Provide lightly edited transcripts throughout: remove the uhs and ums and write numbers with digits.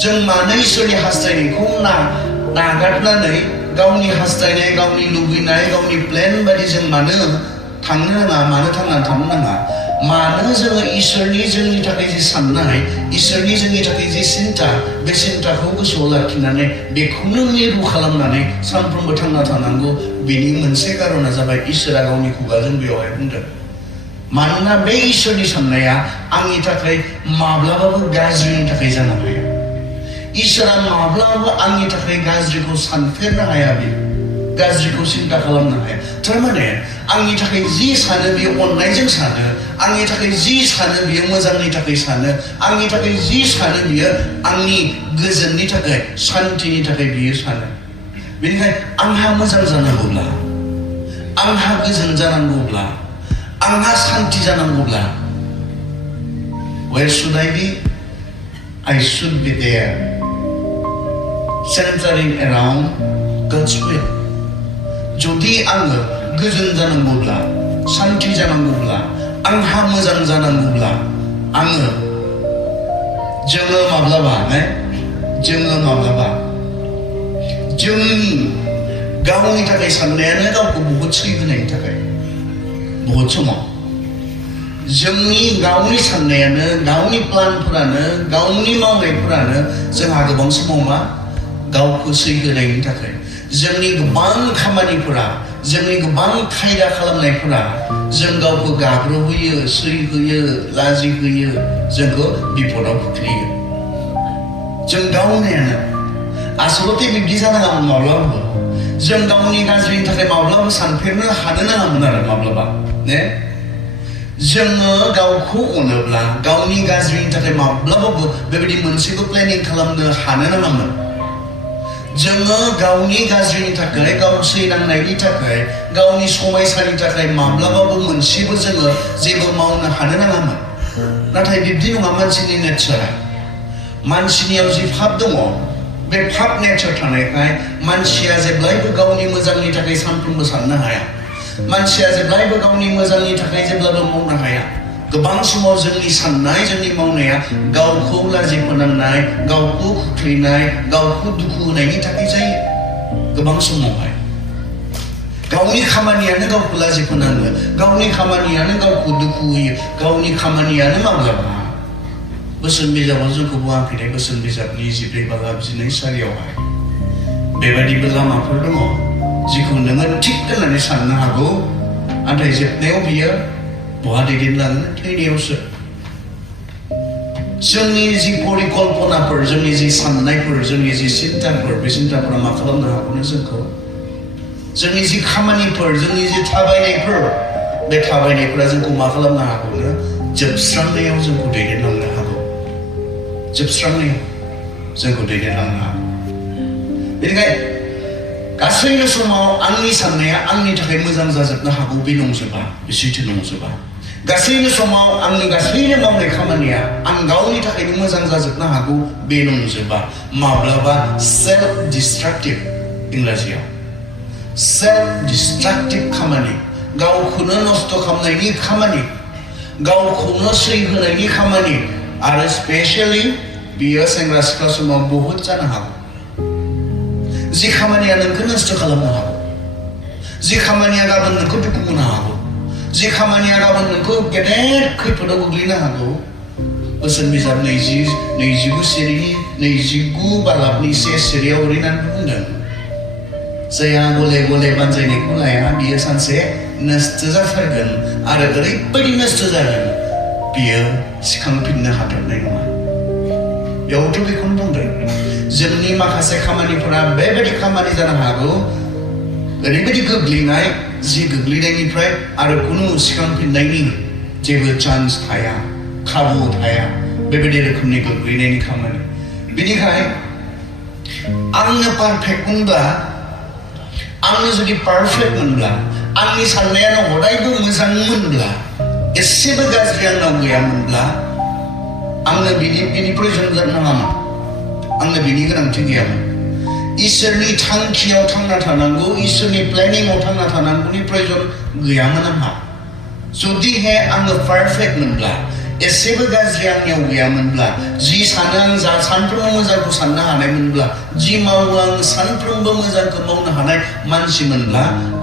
जों मानो इसोरनि हास्थायनायखौ नागारनानै गावनि हास्थायनाय गावनि लुबैनाय गावनि प्लेन बायदि जों मानो थांनो नाङा मानो थांनानै थानो नाङा मानो जोङो इसोरनि जोंनि थाखाय जे साननाय इसोरनि जोंनि थाखाय जे सिन्ता बे सिन्ताखौ गोसोआव लाखिनानै बेखौनो मिरु खालामनानै सानफ्रोमबो थांना थानांगौ बेनि मोनसे कारना जाबाय इसोरा गावनि खुगाजों बेवहाय बुंदों मानोना बे इसोरनि साननाया आंनि थाखाय माब्लाबाबो गाज्रिनि थाखाय जानो हाया इसोरा माब्लाबाबो आंनि थाखाय गाज्रिखौ सानफेरनो हाया बे गाज्रिखौ सिन्ता खालामनो हाया थारमाने आंनि थाखाय जि सानो बियो अननायजों सानो आंनि थाखाय जि सानो बियो मोजांनि थाखाय सानो आंनि थाखाय जि सानो बियो आंनि गोजोननि थाखाय शान्तिनि थाखाय बियो सानो बेनिखायनो आंहा मोजां जानांगौब्ला आंहा गोजोन जानांगौब्ला आंहा शान्ति जानांगौब्ला where should I be? I should be there centering around God's will जुदि आङो गोजोन जानांगौब्ला शान्ति जानांगौब्ला आंहा मोजां जानांगौब्ला जोङो माब्लाबा जोंनि गावनि थाखाय साननायानो गावखौ बहुद सैहोनायनि थाखाय बहुद समाव जोंनि गावनि साननायानो गावनि प्लानफोरानो गावनि मावनायफोरानो जोंहा गोबां समाव मा गावखौ सैहोनायनि थाखाय जोंनि गोबां खामानिफोरा जोंनि गोबां खायदा खालामनायफोरा जों गावखौ गाग्रोबहोयो सैहोयो लाजिहोयो जोंखौ बिपदाव खोख्लैयो जों गावनियानो आसलते बिब्दि जानाङामोन माब्लाबाबो जों गावनि गाज्रिनि थाखाय माब्लाबाबो सानफेरनो हानो नाङामोन आरो माब्लाबा ने जोङो गावखौ अनोब्ला गावनि गाज्रिनि थाखाय माब्लाबाबो बेबायदि मोनसेबो प्लेनिं खालामनो हानो नाङामोन जोङो गावनि गाज्रिनि थाखाय गाव सैनांनायनि थाखाय गावनि समायसानि थाखाय माब्लाबाबो मोनसेबो जोङो जेबो मावनो हानो नाङामोन नाथाय बिब्दि नङा मानसिनि नेचारा मानसिनियाव जि फाप दङ बे फाप नेचार थानायखाय मानसिया जेब्लायबो गावनि मोजांनि थाखाय सानफ्रोमबो साननो हाया मानसिया जेब्लायबो गावनि मोजांनि थाखाय जेब्लाबो मावनो हाया गोबां समाव जोंनि साननाय जोंनि मावनाया गावखौ लाजि फोनांनाय गावखौ खोख्लैनाय गावखौ दुखु होनायनि थाखाय जायो गोबां समावहाय गावनि खामानियानो गावखौ लाजि फोनाङो गावनि खामानियानो गावखौ दुखु होयो गावनि खामानियानो माब्लाबा बोसोन बिजाबाव जोंखौ बुङाखैनाय बोसोन बिजाबनि 14:4 बेबायदिबो लामाफोर दङ जिखौ नोङो थिग होननानै साननो हागौ नाथाय जोबनायाव बियो बहा दैदेनलाङो थैनायावसो जोंनि जि परिकल्पनाफोर जोंनि जि साननायफोर जोंनि जि सिन्ताफोर बे सिन्ताफोरा मा खालामनो हागौनो जोंखौ जोंनि जि खामानिफोर जोंनि जि थाबायनायफोर बे थाबायनायफोरा जोंखौ मा खालामनो हागौनो जोबस्रांनायाव जोंखौ दैदेनलांनो हागौ जोबस्रांनायाव जोंखौ दैदेनलांनो हागौ बेनिखायनो गासैबो समाव आंनि साननाया आंनि थाखाय मोजां जाजोबनो हागौ बे नंजोबा बे सैथो नंजोबा गासैबो समाव आंनि गासैबो मावनाय खामानिया आं गावनि थाखायनो मोजां जाजोबनो हागौ बे नंजोबा माब्लाबा सेल्फ डिस्ट्राक्टिभ इंराजियाव सेल्फ डिस्ट्राक्टिभ खामानि गावखौनो नस्थ' खालामनायनि खामानि गावखौनो सैहोनायनि खामानि आरो स्पेशली बियो सेंग्रा सिख्ला समाव बहुद जानो हागौ जि खामानिया नोंखौ नस्थ' खालामनो हागौ जि खामानिया गाबोन नोंखौ दुखु होनो हागौ जि खामानिया गाबोन नोंखौ गेदेर खैफोदाव गोग्लैनो हागौ बोसोन बिजाब 29 बालाबनि 1 सिरियाव ओरैनानै बुंदों जायहा गले गले बानजायनायखौ लाया बियो सानसे नस्थ' जाथारगोन आरो ओरैबायदि नस्थ' जागोन बियो सिखांफिननो हाथारनाय नङा बेयावथ' बेखौनो बुंदों जोंनि माखासे खामानिफोरा बेबायदि खामानि जानो हागौ ओरैबायदि गोग्लैनाय जि गोग्लैनायनिफ्राय आरो कुनु सिखांफिननायनि जेबो चान्स थाया खाबु थाया बेबायदि रोखोमनि गोग्लैनायनि खामानि बेनिखाय आंनो पारफेक्ट मोनब्ला आंनो जुदि पारफेक्ट मोनब्ला आंनि साननायानो हदायबो मोजां मोनब्ला एसेबो गाज्रि आंनाव गैयामोनब्ला आंनो बिनि प्रयोजन जानो नाङामोन आंनो बिनि गोनांथि गैयामोन इसोरनि थांखियाव थांना थानांगौ इसोरनि प्लेनिंआव थांना थानांगौनि प्रयोजन गैयामोन आंहा जुदिहाय आङो पारफेक्ट मोनब्ला एसेबो गाज्रि आंनियाव गैयामोनब्ला जि सानो आं जा सानफ्रोमबो मोजांखौ साननो हानायमोनब्ला जि मावो आं सानफ्रोमबो मोजांखौ मावनो हानाय मानसिमोनब्ला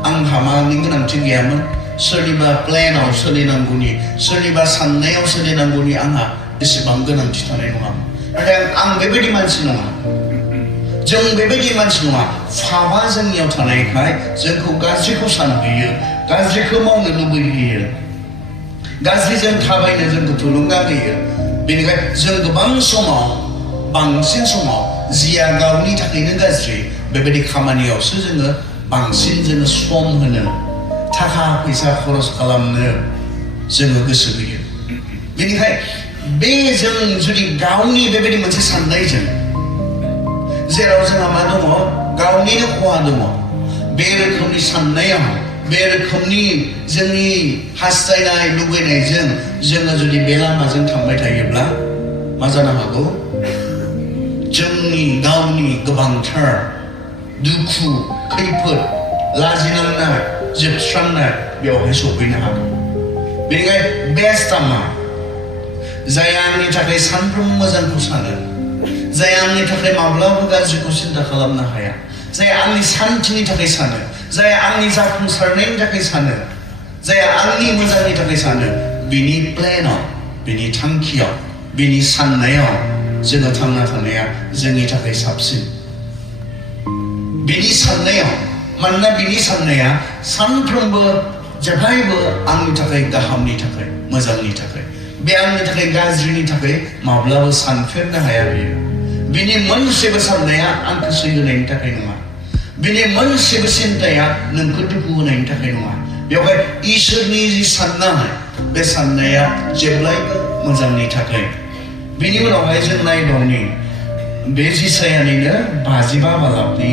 आंहा मानि गोनांथि गैयामोन सोरनिबा प्लेनाव सोलिनांगौनि सोरनिबा साननायाव सोलिनांगौनि आंहा एसेबां गोनांथि थानाय नङामोन नाथाय आं बेबायदि मानसि नङा जों बेबायदि मानसि नङा फाबा जोंनियाव थानायखाय जोंखौ गाज्रिखौ सानहोयो गाज्रिखौ मावनो लुबैहोयो गाज्रिजों थाबायनो जोंखौ थुलुंगा होयो बेनिखायनो जों गोबां समाव बांसिन समाव जिया गावनि थाखायनो गाज्रि बेबायदि खामानियावसो जोङो बांसिन जोङो सम होनो थाखा फैसा खरस खालामनो जोङो गोसो होयो बेनिखायनो बे जों जुदि गावनि बेबायदि मोनसे साननायजों जेराव जोंहा मा दङ गावनिनो खहा दङ बे रोखोमनि साननायाव बे रोखोमनि जोंनि हास्थायनाय लुबैनायजों जोङो जुदि बे लामाजों थांबाय थायोब्ला मा जानो हागौ जोंनि गावनि गोबांथार दुखु खैफोद लाजिनांनाय जोबस्रांनाय बेवहाय सफैनो हागौ बेनिखायनो बेस्टआ मा जाय आंनि थाखाय सानफ्रोमबो मोजांखौ सानो जाय आंनि थाखाय माब्लाबो गाज्रिखौ सिन्था खालामनो हाया जाय आंनि सान्थिनि थाखाय सानो जाय आंनि जाफुंसारनायनि थाखाय सानो जाय आंनि मोजांनि थाखाय सानो बिनि प्लेनाव बिनि थांखियाव बिनि साननायाव जोङो थांना थानाया जोंनि थाखाय साबसिन बिनि साननायाव मानोना बिनि साननाया सानफ्रोमबो जेब्लायबो आंनि थाखाय गाहामनि थाखाय मोजांनि थाखाय बे आंनि थाखाय गाज्रिनि थाखाय माब्लाबो सानफेरनो हाया बियो बिनि मोनसेबो साननाया आंखौ सैहोनायनि थाखाय नङा बिनि मोनसेबो सिन्ताया नोंखौ दुखु होनायनि थाखाय नङा बेवहाय इसोरनि जि साननाय बे साननाया जेब्लायबो मोजांनि थाखाय बिनि उनावहाय जों नायबावनि बे जिसायानिनो 55 बालाबनि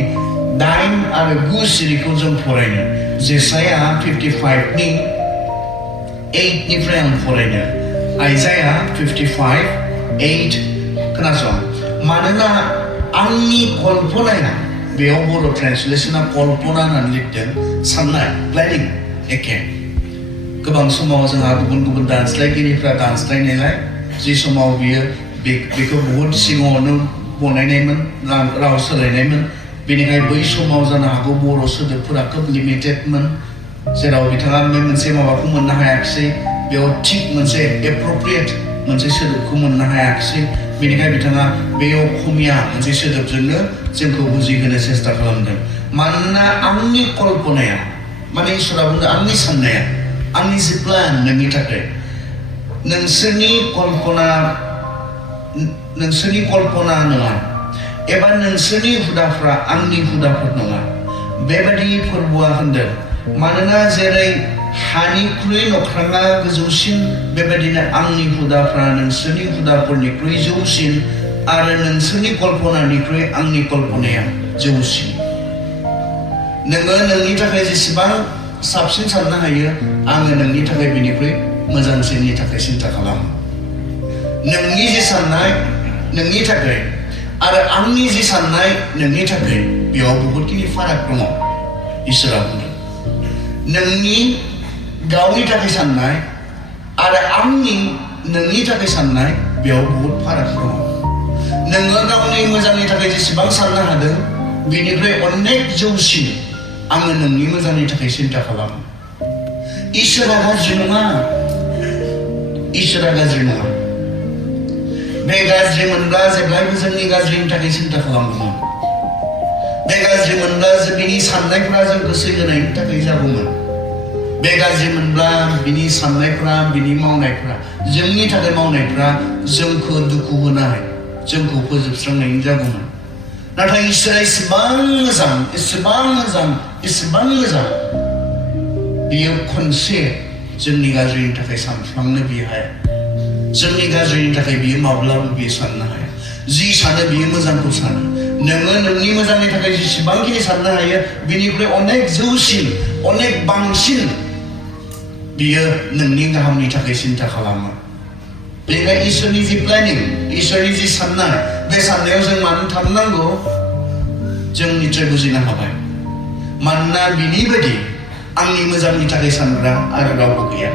8 आरो 9 सिरिखौ जों फरायनो जेसाया 55 नि 8 निफ्राय आं फरायनो आइजाया 55 8 खोनासं मानोना आंनि कल्पनाया बेयाव बर' ट्रेन्सलेसना कल्पना होननानै लिरदों साननाय प्लेनिं एखे गोबां समाव जोंहा गुबुन गुबुन दानस्लायगिरिफ्रा दानस्लायनायलाय जि समाव बियो बेखौ बहुद सिगाङावनो बनायनायमोन राव सोलायनायमोन बेनिखायनो बै समाव जानो हागौ बर' सोदोबफोरा खोब लिमिटेडमोन जेराव बिथाङा बे मोनसे माबाखौ मोननो हायाखिसै बेयाव थिग मोनसे एप्रप्रियेट मोनसे सोदोबखौ मोननो हायाखिसै बेनिखायनो बिथाङा बे अखमिया मोनसे सोदोबजोंनो जोंखौ बुजिहोनो सेस्था खालामदों मानोना आंनि कल्पनाया माने इसोरा बुंदों आंनि साननाया आंनि जि प्लान नोंनि थाखाय नोंसोरनि कल्पना नङा एबा नोंसोरनि हुदाफ्रा आंनि हुदाफोर नङा बेबादि फोरबोआ होनदों मानोना जेरै हानिख्रुइ नख्राङा गोजौसिन बेबायदिनो आंनि हुदाफ्रा नोंसोरनि हुदाफोरनिख्रुइ जौसिन आरो नोंसोरनि कल्पनानिख्रुइ आंनि कल्पनाया जौसिन नोङो नोंनि थाखाय जेसेबां साबसिन साननो हायो आङो नोंनि थाखाय बेनिख्रुइ मोजांसिननि थाखाय सिन्ता खालामो नोंनि जि साननाय नोंनि थाखाय आरो आंनि जि साननाय नोंनि थाखाय बेयाव बहुतखिनि फाराग दङ इसोरा बुंदों नोंनि गावनि थाखाय साननाय आरो आंनि नोंनि थाखाय साननाय बेयाव बहुत फाराग दङ नोङो गावनि मोजांनि थाखाय जेसेबां साननो हादों बेनिफ्राय अनेक जौसिन आङो नोंनि मोजांनि थाखाय सिन्ता खालामो इसोरा गाज्रि नङा इसोरा गाज्रि नङा बे गाज्रि मोनब्ला जेब्लायबो जोंनि गाज्रिनि थाखाय सिन्ता खालामगौमोन बे गाज्रि मोनब्ला बिनि साननायफ्रा जोंखौ सैहोनायनि थाखाय जागौमोन बे गाज्रि मोनब्ला बिनि साननायफ्रा बिनि मावनायफ्रा जोंनि थाखाय मावनायफ्रा जोंखौ दुखु होनाय जोंखौ फोजोबस्रांनायनि जागौमोन नाथाय इसोरा इसेबां मोजां बियो खनसे जोंनि गाज्रिनि थाखाय सानफ्लांनो बियो हाया जोंनि गाज्रिनि थाखाय बियो माब्लाबो बियो साननो हाया जि सानो बियो मोजांखौ सानो नोङो नोंनि मोजांनि थाखाय जेसेबांखिनि साननो हायो बिनिख्रुइ अनेक जौसिन अनेक बांसिन बियो नोंनि गाहामनि थाखाय सिन्ता खालामो बेनिखायनो इसोरनि जि प्लेनिं इसोरनि जि साननाय बे साननायाव जों मानो थांनांगौ जों निश्चय बुजिनो हाबाय मानोना बिनि बायदि आंनि मोजांनि थाखाय सानग्रा आरो रावबो गैया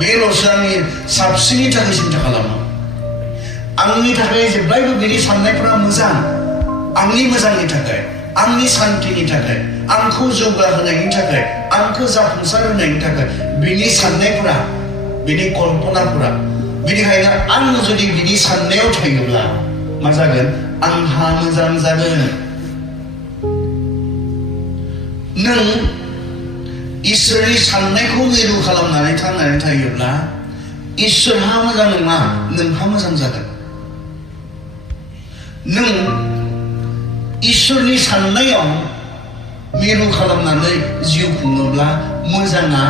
बेल'सो आंनि साबसिननि थाखाय सिन्था खालामो आंनि थाखाय जेब्लायबो बेनि साननायफोरा मोजां आंनि मोजांनि थाखाय आंनि सान्थिनि थाखाय आंखौ जौगाहोनायनि थाखाय आंखौ जाफुंसार होनायनि थाखाय बिनि साननायफोरा बिनि कल्पनाफोरा बेनिखायनो आं जुदि बिनि साननायाव थायोब्ला मा जागोन आंहा मोजां जागोन नों इसोरनि साननायखौ मिरु खालामनानै थांनानै थायोब्ला इसोरहा मोजां नङा नोंहा मोजां जागोन नों इसोरनि साननायाव मिरु खालामनानै जिउ खुङोब्ला मोजाङा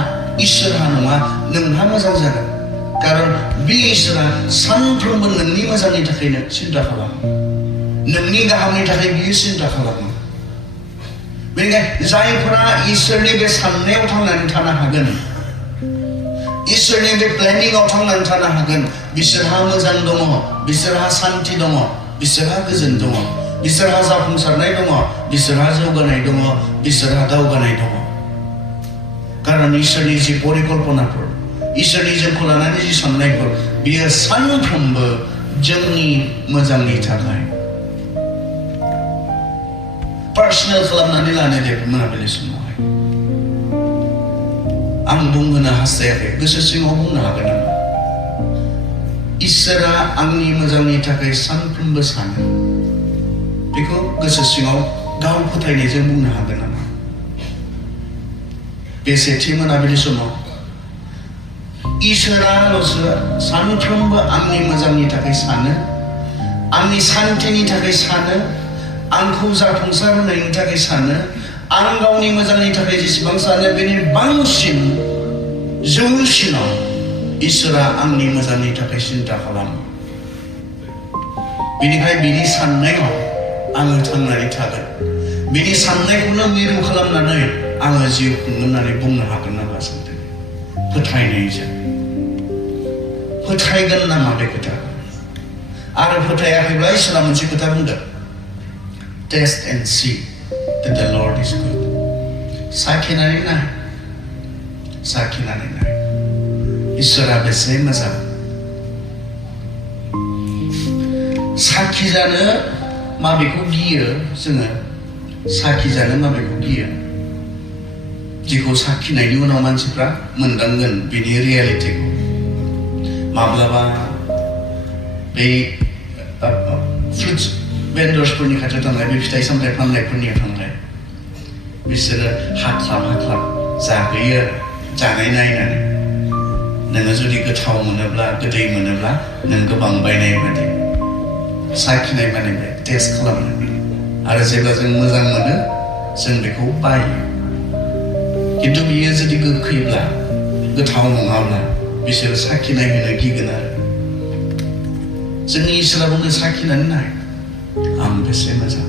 इसोरहा नङा नोंहा मोजां जागोन कारन बे इसोरा सानफ्रोमबो नोंनि मोजांनि थाखायनो सिन्था खालामो नोंनि गाहामनि थाखाय बियो सिन्था खालामो बेनिखायनो जायफोरा इसोरनि बे साननायाव थांनानै थानो हागोन इसोरनि बे प्लेनिंआव थांनानै थानो हागोन बिसोरहा मोजां दङ बिसोरहा सान्थि दङ बिसोरहा गोजोन दङ बिसोरहा जाफुंसारनाय दङ बिसोरहा जौगानाय दङ बिसोरहा दावगानाय दङ कारन इसोरनि जि परिकल्पनाफोर इसोरनि जोंखौ लानानै जि साननायफोर बियो सानफ्रोमबो जोंनि मोजांनि थाखाय पार्सनेल खालामनानै लानो दे मोनाबिलि समावहाय आं बुंहोनो हास्थायाखै गोसो सिङाव बुंनो हागोन नामा इसोरा आंनि मोजांनि थाखाय सानफ्रोमबो सानो बेखौ गोसो सिङाव गाव फोथायनायजों बुंनो हागोन नामा बे सेथि मोनाबिलि समाव इसोराल'सो सानफ्रोमबो आंनि मोजांनि थाखाय सानो आंनि सान्थिनि थाखाय सानो आंखौ जाफुंसार होनायनि थाखाय सानो आं गावनि मोजांनि थाखाय जेसेबां सानो बेनि बांसिन जौसिनाव इसोरा आंनि मोजांनि थाखाय सिन्ता खालामो बेनिखायनो बिनि साननायाव आङो थांनानै थागोन बिनि साननायखौनो मिरु खालामनानै आङो जिउ खुंगोन होननानै बुंनो हागोन नामा सानदों फोथायनायजों फोथायगोन नामा बे खोथा आरो फोथायाखैब्ला इसोरा मोनसे खोथा बुंदों Taste and see that the Lord is good. साखिनानै नाय इसोरा बेसे मोजां साखि जानो माबेखौ गियो जोङो साखि जानो माबेखौ गियो जेखौ साखिनायनि उनाव मानसिफ्रा मोनदांगोन बिनि रियेलिटिखौ माब्लाबा बे फ्रुट्स भेन्डर्सफोरनि खाथियाव थांनाय बे फिथाइ सामथाइ फाननायफोरनियाव थांनाय बिसोरो हाख्लाब जाहोयो आरो जानाय नायनानै नोङो जुदि गोथाव मोनोब्ला गोदै मोनोब्ला नों गोबां बायनाय बायदि साखिनाय माने टेस्ट खालामनाय आरो जेब्ला जों मोजां मोनो जों बेखौ बायो खिन्थु बियो जुदि गोखैब्ला गोथाव नङाब्ला बिसोर साखिनाय होनो गिगोन आरो जोंनि इसोरा बुंनो साखिनानै नाय आं बेसे मोजां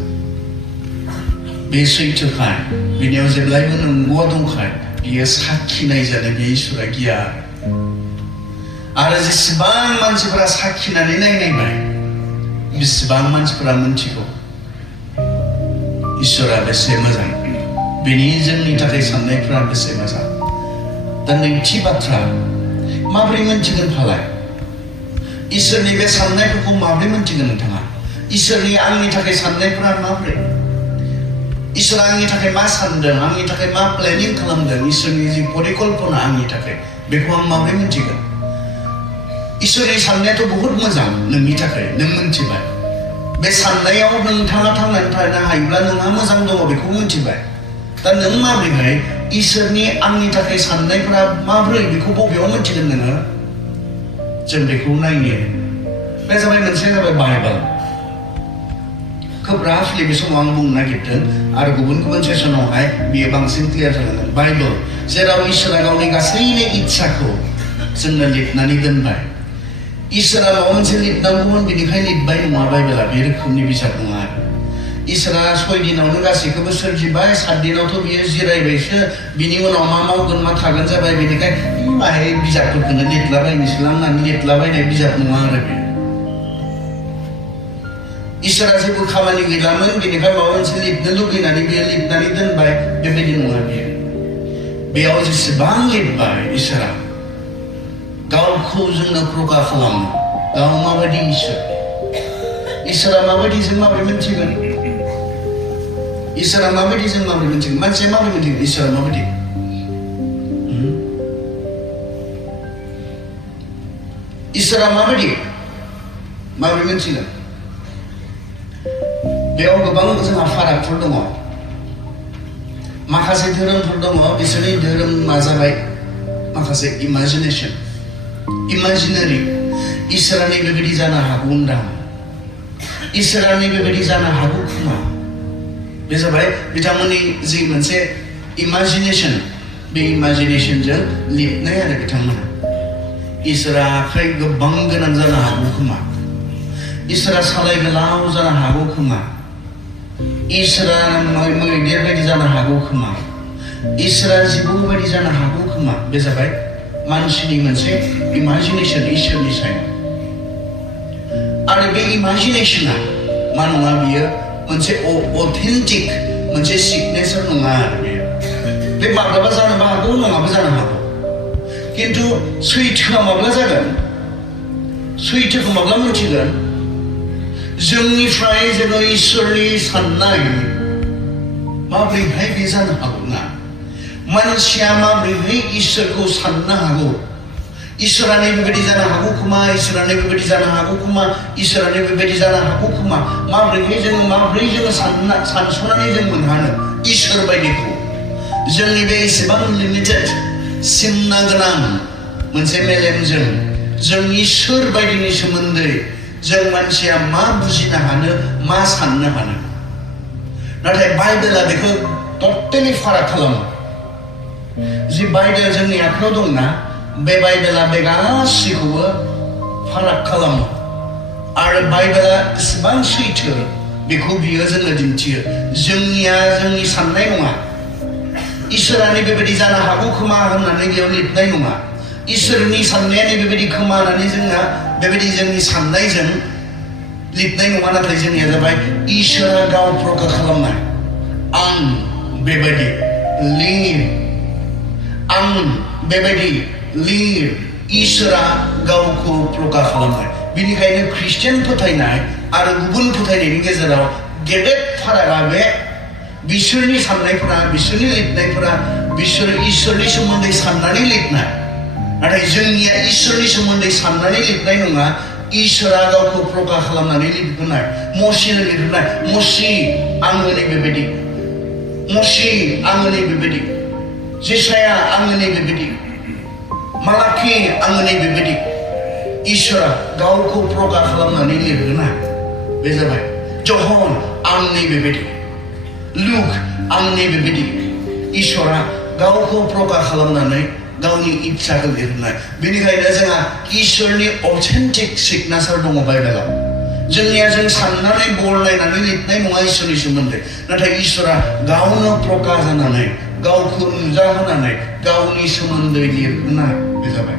बे सैथोखाय बिनियाव जेब्लायबो नंगौआ दंखाय बियो साखिनाय जानो बे इसोरा गिया आरो जेसेबां मानसिफोरा साखिनानै नायनायबाय बेसेबां मानसिफोरा मोनथिगौ इसोरा बेसे मोजां बेनि जोंनि थाखाय साननायफोरा बेसे मोजां दा नैथि बाथ्रा माबोरै मोनथिगोन फालाय इसोरनि बे साननायफोरखौ माबोरै मोनथिगोन नोंथाङा इसोरनि आंनि थाखाय साननायफोरा माबोरै इसोरा आंनि थाखाय मा सानदों आंनि थाखाय मा प्लेनिं खालामदों इसोरनि जि परिकल्पना आंनि थाखाय बेखौ आं माबोरै मोनथिगोन इसोरनि साननायाथ' बहुत मोजां नोंनि थाखाय नों मोनथिबाय बे साननायाव नोंथाङा थांनानै थानो हायोब्ला नोंहा मोजां दङ बेखौ मोनथिबाय दा नों माबोरैहाय इसोरनि आंनि थाखाय साननायफोरा माबोरै बेखौ बबेयाव मोनथिगोन नोङो जों बेखौ नायनो बे जाबाय मोनसे जाबाय बाइबेल खोब राफलि बे समाव आं बुंनो नागिरदों आरो गुबुन गुबुन सेसनावहाय बियो बांसिन क्लियार जागोन बाइबेल जेराव इसोरा गावनि गासैनि इच्छाखौ जोंनो लिरनानै दोनबाय इसोरा माबा मोनसे लिरनांगौमोन बेनिखायनो लिरबाय नङा बाइबेला बे रोखोमनि बिजाब नङा इसोरा 6 दिनावनो गासैखौबो सोरजिबाय 7 दिनावथ' बियो जिरायबायसो बिनि उनाव मा मावगोन मा थागोन जाबाय बेनिखायनो बाहाय बिजाबफोरखौनो लिरलाबायनोसैलां होननानै लिरलाबायनाय बिजाब नङा आरो बे इसोरा जेबो खामानि गैलामोन बेनिखायनो माबा मोनसे लिरनो लुगैनानै बियो लिरनानै दोनबाय बेबायदि नङा बियो बेयाव जेसेबां लिरबाय इसोरा गावखौ जोंनो प्रकाश खालामो गाव माबायदि इसोरा माबायदि जों माबोरै मिन्थिगोन इसोरा माबायदि जों माबोरै मिन्थिगोन मानसिया माबोरै मिन्थिगोन इसोरा माबायदि इसोरा माबायदि माबोरै मिन्थिगोन बेयाव गोबां जोंहा फारागफोर दङ माखासे धोरोमफोर दङ बिसोरनि धोरोमा जाबाय माखासे इमाजिनारि इसोरानि बेबायदि जानो हागौ होनदां इसोरानि बेबायदि जानो हागौ खोमा बे जाबाय बिथांमोननि जि मोनसे इमाजिनेशन बे इमाजिनेशनजों लिरनाय आरो बिथांमोना इसोरा आखाइ गोबां गोनां जानो हागौ खोमा इसोरा सालाय गोलाव जानो हागौ खोमा इसोरा मैदेर बायदि जानो हागौ खोमा इसोरा जिबौ बायदि जानो हागौ खोमा बे जाबाय मानसिनि मोनसे इमाजिनेशन इसोरनि सायाव आरो बे इमाजिनेशना मा नङा बियो मोनसे अथेन्टिक मोनसे सिगनेचार नङा आरो बेयो बे माब्लाबा जानोबो हागौ नङाबो जानो हागौ किन्तु सैथोआ माब्ला जागोन सैथोखौ माब्ला मिन्थिगोन जोंनिफ्राय जोङो इसोरनि साननाय माब्रैहाय बे जानो हागौ ना मानसिया माब्रैहाय इसोरखौ साननो हागौ इसोरानि बेबायदि जानो हागौ खोमा इसोरानि बेबायदि जानो हागौ खोमा इसोरानि बेबायदि जानो हागौ खोमा माब्रै जोङो सानस'नानै जों मोनहानो इसोर बायदिखौ जोंनि बे एसेबां लिमिटेड सिमना गोनां मोनसे मेलेमजों जों इसोर बायदिनि सोमोन्दै जों मानसिया मा बुजिनो हानो मा साननो हानो नाथाय बाइबेला बेखौ टटेलि फाराग खालामो जि बाइबेल जोंनि आखायाव दंना बे बाइबेला बे गासैखौबो फाराग खालामो आरो बाइबेला एसेबां सैथो बेखौ बियो जोंनो दिन्थियो जोंनिया जोंनि साननाय नङा इसोरानि बेबायदि जानो हागौ खोमा होननानै बेयाव लिरनाय नङा इसोरनि साननायानो बेबायदि खोमा होननानै जोंना बेबायदि जोंनि साननायजों लिरनाय नङा नाथाय जोंनिया जाबाय इसोरा गाव प्रकाश खालामनाय आं बेबायदि लिर इसोरा गावखौ प्रकाश खालामनाय बेनिखायनो ख्रिस्टियान फोथायनाय आरो गुबुन फोथायनायनि गेजेराव गेदेर फारागा बे बिसोरनि साननायफोरा बिसोरनि लिरनायफोरा बिसोर इसोरनि सोमोन्दै साननानै लिरनाय नाथाय जोंनिया इसोरनि सोमोन्दै साननानै लिरनाय नङा इसोरा गावखौ प्रकाश खालामनानै लिरहोनाय मसीनो लिरहोनाय मसी आङो नै बेबायदि मसी आङो नै बेबायदि जेसाया आङो नै बेबायदि मालाखि आङो नै बेबायदि इसोरा गावखौ प्रकाश खालामनानै लिरहोनाय बे जाबाय जहन आं नै बेबायदि लुक आं नै बेबायदि इसोरा गावखौ प्रकाश खालामनानै गावनि इच्छाखौ लिरनाय बेनिखायनो जोंहा इसोरनि अथेन्टिक सिगनेचार दङ बाइबेलाव जोंनिया जों साननानै बरनायनानै लिरनाय नङा इसोरनि सोमोन्दै नाथाय इसोरा गावनो प्रकाश जानानै गावखौ नुजाहोनानै गावनि सोमोन्दै लिरनाय बे जाबाय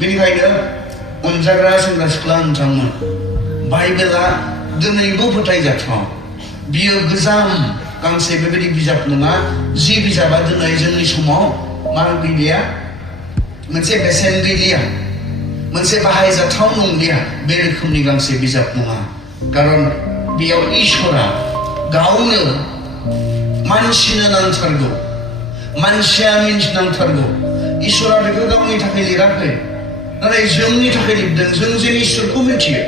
बेनिखायनो अनजाग्रा सेंग्रा सिख्ला नोंथांमोन बाइबेला दिनैबो फोथायजाथाव बियो गोजाम गांसे बेबायदि बिजाब नङा जि बिजाबा दिनै जोंनि समाव मा गैलिया मोनसे बेसेन गैलिया मोनसे बाहायजाथाव नंलिया बे रोखोमनि गांसे बिजाब नङा खारन बेयाव इसोरा गावनो मानसिनो नांथारगौ मानसिया मिन्थिनांथारगौ इसोरा बेखौ गावनि थाखाय लिराखै नाथाय जोंनि थाखाय लिरदों जों जेन इसोरखौ मिथियो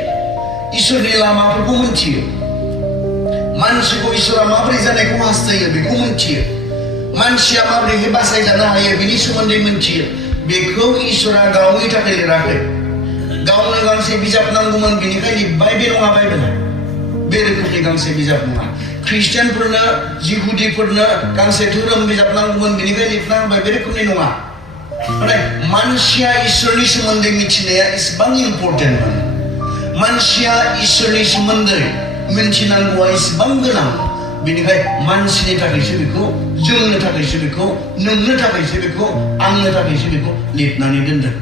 इसोरनि लामाफोरखौ मिथियो मानसिखौ इसोरा माबोरै जानायखौ हास्थायो बेखौ मिथियो मानसिया माबोरैहाय बासायजानो हायो बेनि सोमोन्दै मिथियो बेखौ इसोरा गावनि थाखाय लिराखै गावनो गांसे बिजाब नांगौमोन बेनिखाय लिरबाय बे नङा बाइबेला बे रोखोमनि गांसे बिजाब नङा ख्रिस्टियानफोरनो जिहुदिफोरनो गांसे धोरोम बिजाब नांगौमोन बेनिखाय लिरना होबाय बे रोखोमनि नङा माने मानसिया इसोरनि सोमोन्दै मिथिनाया एसेबां इम्पर्टेन्टमोन मानसिया इसोरनि सोमोन्दै मिथिनांगौआ एसेबां गोनां बेनिखाय मानसिनि थाखायसो बेखौ जोंनो थाखायसो बेखौ नोंनो थाखायसो बेखौ आंनो थाखायसो बेखौ लिरनानै दोनदों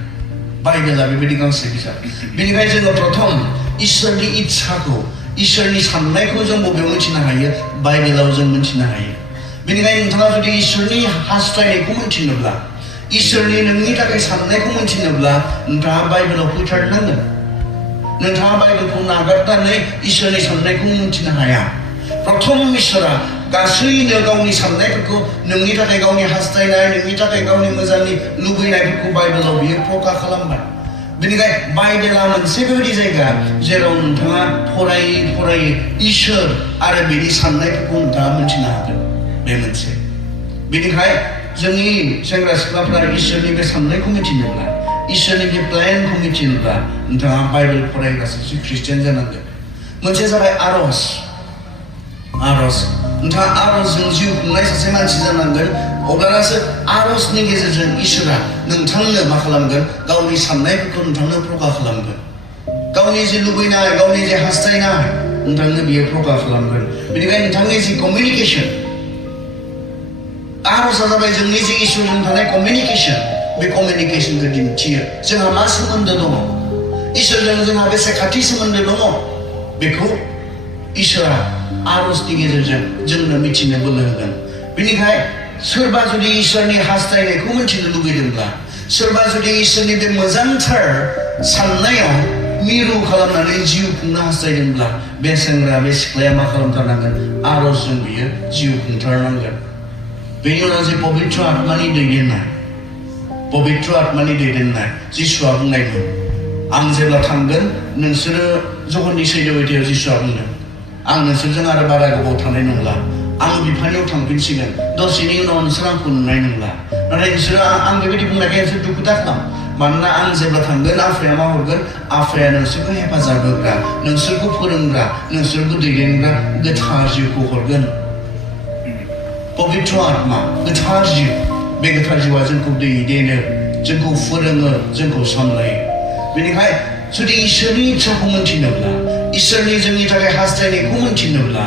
बाइबेला बेबायदि गांसे बिजाब बेनिखाय जोङो प्रथम इसोरनि इच्छाखौ इसोरनि साननायखौ जों बबेयाव मिथिनो हायो बाइबेलाव जों मिथिनो हायो बेनिखायनो नोंथाङा जुदि इसोरनि हास्थायनायखौ मिथिनोब्ला इसोरनि नोंनि थाखाय साननायखौ मिथिनोब्ला नोंथाङा बाइबेलाव फैथारनांगोन नोंथाङा बाइबेलखौ नागारनानै इसोरनि साननायखौ मिथिनो हाया प्रथम इसोरा गासैनो गावनि साननायफोरखौ नोंनि थाखाय गावनि हास्थायनाय नोंनि थाखाय गावनि मोजांनि लुबैनायफोरखौ बाइबेलाव बियो प्रकाश खालामबाय बेनिखायनो बाइबेला मोनसे बेबायदि जायगा जेराव नोंथाङा फरायै इसोर आरो बेनि साननायफोरखौ नोंथाङा मिथिनो हागोन बे मोनसे बेनिखायनो जोंनि सेंग्रा सिख्लाफ्रा इसोरनि बे साननायखौ मिथिनोब्ला इसोरनि बे प्लेनखौ मिथिनोब्ला नोंथाङा बाइबेल फरायग्रा सासे ख्रिस्टियान जानांगोन मोनसे जाबाय आरज नोंथाङा आरजजों जिउ खुंनाय सासे मानसि जानांगोन अब्लानासो आरजनि गेजेरजों इसोरा नोंथांनो मा खालामगोन गावनि साननायफोरखौ नोंथांनो प्रकाश खालामगोन गावनि जे लुबैनाय गावनि जे हास्थायनाय नोंथांनो बियो प्रकाश खालामगोन बेनिखायनो नोंथांनि जि कमिउनिकेसन आरजआ जाबाय जोंनि जे इसोरजों थानाय कमिउनिकेसन बे कमिउनिकेसनखौ दिन्थियो जोंहा मा सोमोन्दो दङ इसोरजों जोंहा बेसे खाथि सोमोन्दो दङ बेखौ इसोरा आरजनि गेजेरजों जोंनो मिथिनो बोलो होगोन बेनिखायनो सोरबा जुदि इसोरनि हास्थायनायखौ मिथिनो लुगैदोंब्ला सोरबा जुदि इसोरनि बे मोजांथार साननायाव मिरु खालामनानै जिउ खुंनो हास्थायदोंब्ला बे सेंग्रा बे सिख्लाया मा खालामथारनांगोन आरजजों बियो जिउ खुंथारनांगोन बेनि उनाव जे पबित्र आत्मानि दैदेननाय जिसुआ बुंनायमोन आं जेब्ला थांगोन नोंसोरो जहननि 7:8 जिसुआ बुंदों आं नोंसोरजों आरो बारा गोबाव थानाय नंला आं बिफानियाव थांफिनसिगोन दसेनि उनाव नोंसोर आंखौ नुनाय नंला नाथाय नोंसोरो आं बेबायदि बुंनायखाय नोंसोर दुखु दाखालाम मानोना आं जेब्ला थांगोन आफाया मा हरगोन आफाया नोंसोरखौ हेफाजाब होग्रा नोंसोरखौ फोरोंग्रा नोंसोरखौ दैदेनग्रा गोथार जिउखौ हरगोन पबित्र आत्मा गोथार जिउ बे गोथार जिउआ जोंखौ दैदेनो जोंखौ फोरोङो जोंखौ सामलायो बेनिखायनो जुदि इसोरनि इच्छाखौ मिथिनोब्ला इसोरनि जोंनि थाखाय हास्थायनायखौ मिथिनोब्ला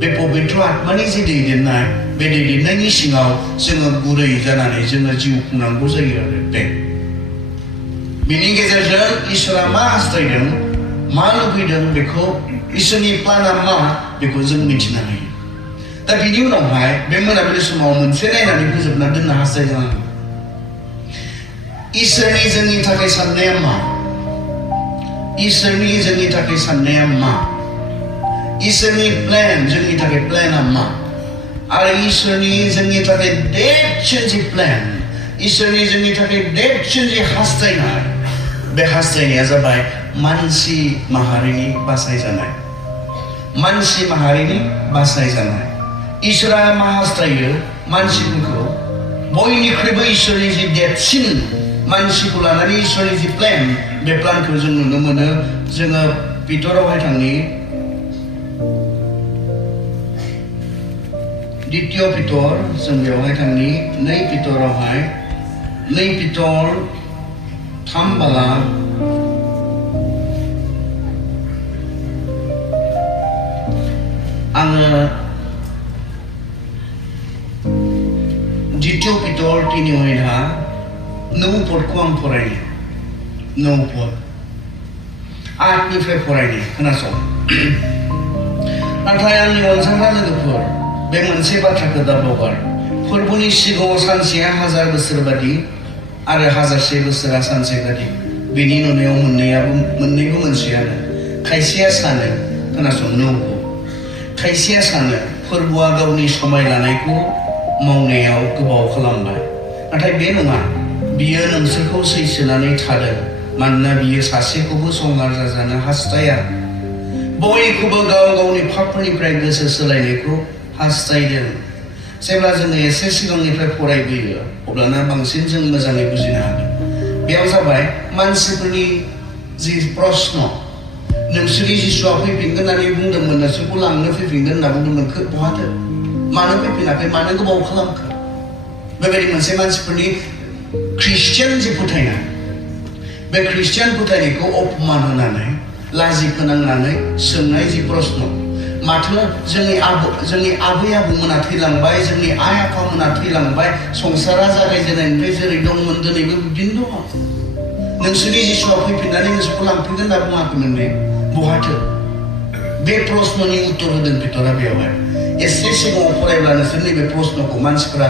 बे पबित्र आत्मानि जे दैदेननाय बे दैदेननायनि सिङाव जोङो गुरै जानानै जोङो जिउ खुंनांगौ जायो आरो बेनि गेजेरजों इसोरा मा हास्थायदों मा लुबैदों बेखौ इसोरनि प्लाना मा बेखौ जों मिथिनो हायो दा बिनि उनावहाय बे मोनाबिलि समाव मोनसे नायनानै फोजोबना दोननो हास्थायदों आं इसोरनि जोंनि थाखाय साननाया मा इसोरनि जोंनि थाखाय साननाया मा इसोरनि प्लेन जोंनि थाखाय प्लेना मा आरो इसोरनि जोंनि थाखाय देरसिन जि प्लेन इसोरनि जोंनि थाखाय देरसिन जि हास्थायनाय बे हास्थायनाया जाबाय मानसि माहारिनि बासायजानाय इसोरा मा हास्थायो मानसिफोरखौ बयनिख्रुइबो इसोरनि जि देरसिन मानसिखौ लानानै इसोरनि जि प्लेन बे प्लानखौ जों नुनो मोनो जोङो पितरावहाय थांनि द्वितीय पितर जों बेवहाय थांनि 2 पितरावहाय 2 पितर 3 बाला आङो द्वितीय पितर 3:9 पदखौ आं फरायनो 9 पद 8निफ्राय फरायनो खोनासं नाथाय आंनि अनजाग्रा लोगोफोर बे मोनसे बाथ्राखौ दाबावगार फोरबोनि सिगाङाव सानसेया 1000 बोसोर बादि आरो 1000 बोसोरा सानसे बादि बेनि नुनायाव मोननैबो मोनसेयानो खायसेया सानो खोनासं खायसेया सानो फोरबोआ गावनि समाय लानायखौ मावनायाव गोबाव खालामबाय नाथाय बे नङा बियो नोंसोरखौ सैसोनानै थादों मानोना बियो सासेखौबो संहार जाजानो हास्थाया बयखौबो गाव गावनि पापफोरनिफ्राय गोसो सोलायनायखौ हास्थायदों जेब्ला जोङो एसे सिगांनिफ्राय फरायबोयो अब्लाना बांसिन जों मोजाङै बुजिनो हागोन बेयाव जाबाय मानसिफोरनि जि प्रश्न नोंसोरनि जिसुआ फैफिनगोन होननानै बुंदोंमोन नोंसोरखौ लांनो फैफिनगोन होनना बुंदोंमोन बहाथो मानो फैफिनाखै मानो गोबाव खालामखो बेबायदि मोनसे मानसिफोरनि ख्रिस्टियान जि फोथायनाय बे ख्रिस्टियान फोथायनायखौ अपमान होनानै लाजि फोनांनानै सोंनाय जि प्रश्न माथो जोंनि आबै आबौमोना थैलांबाय जोंनि आइ आफामोना थैलांबाय संसारा जागायजेननायनिफ्राय जेरै दंमोन दिनैबो बिदिनो दङ नोंसोरनि जिसुआ फैफिननानै नोंसोरखौ लांफिनगोन होनना बुङाखैमोन दे बहाथो बे प्रश्ननि उत्तर होदों पितरा बेवहाय एसे सिगाङाव फरायब्ला नोंसोर नैबे प्रश्नखौ मानसिफोरा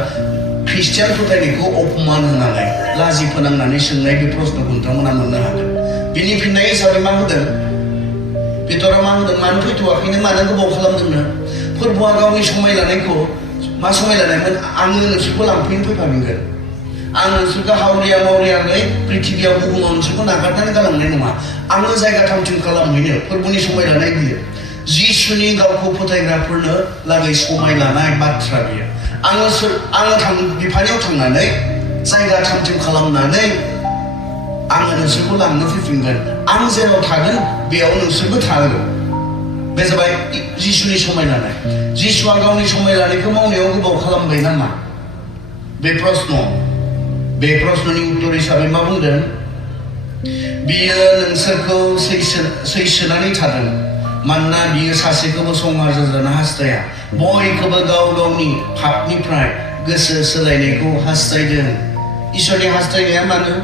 ख्रिस्टियान फोथायनायखौ अपमान होनानै लाजि फोनांनानै सोंनाय बे प्रश्नखौ नोंथांमोना मोननो हागोन। बिनि फिननाय हिसाबै मा होदों? पितरा मा होदों? मानो फैथ'वाखैनो, मानो गोबाव खालामदोंनो? फोरबोआ गावनि समाय लानायखौ मा समाय लानायमोन? आङो नोंसोरखौ लांफैनो फैफाफिनगोन। आं नोंसोरखौ हावरिया मावरियाङै पृथिबियाव बुहुमाव नोंसोरखौ नागारनानै गालांनाय नङा। आङो जायगा थामथिम खालामहैनो फोरबोनि समाय लानाय बियो। जिसुनि गावखौ फोथायग्राफोरनो लागै समाय लानाय बाथ्रा बियो। आङो बिफानियाव थांनानै जायगा थामथिम खालामनानै आङो नोंसोरखौ लांनो फैफिनगोन। आं जेराव थागोन बेयाव नोंसोरबो थागोन। बे जाबाय जिसुनि समाय लानाय। जिसुआ गावनि समाय लानायखौ मावनायाव गोबाव खालामबाय नामा? बे प्रश्ननि उत्तर हिसाबै मा बुंदों? बियो नोंसोरखौ सैसोनानै थादों, मानोना बियो सासेखौबो संहार जाजानो हास्थाया। बयखौबो गाव गावनि पापनिफ्राय गोसो सोलायनायखौ हास्थायदों। इसोरनि हास्थायनाया मानो?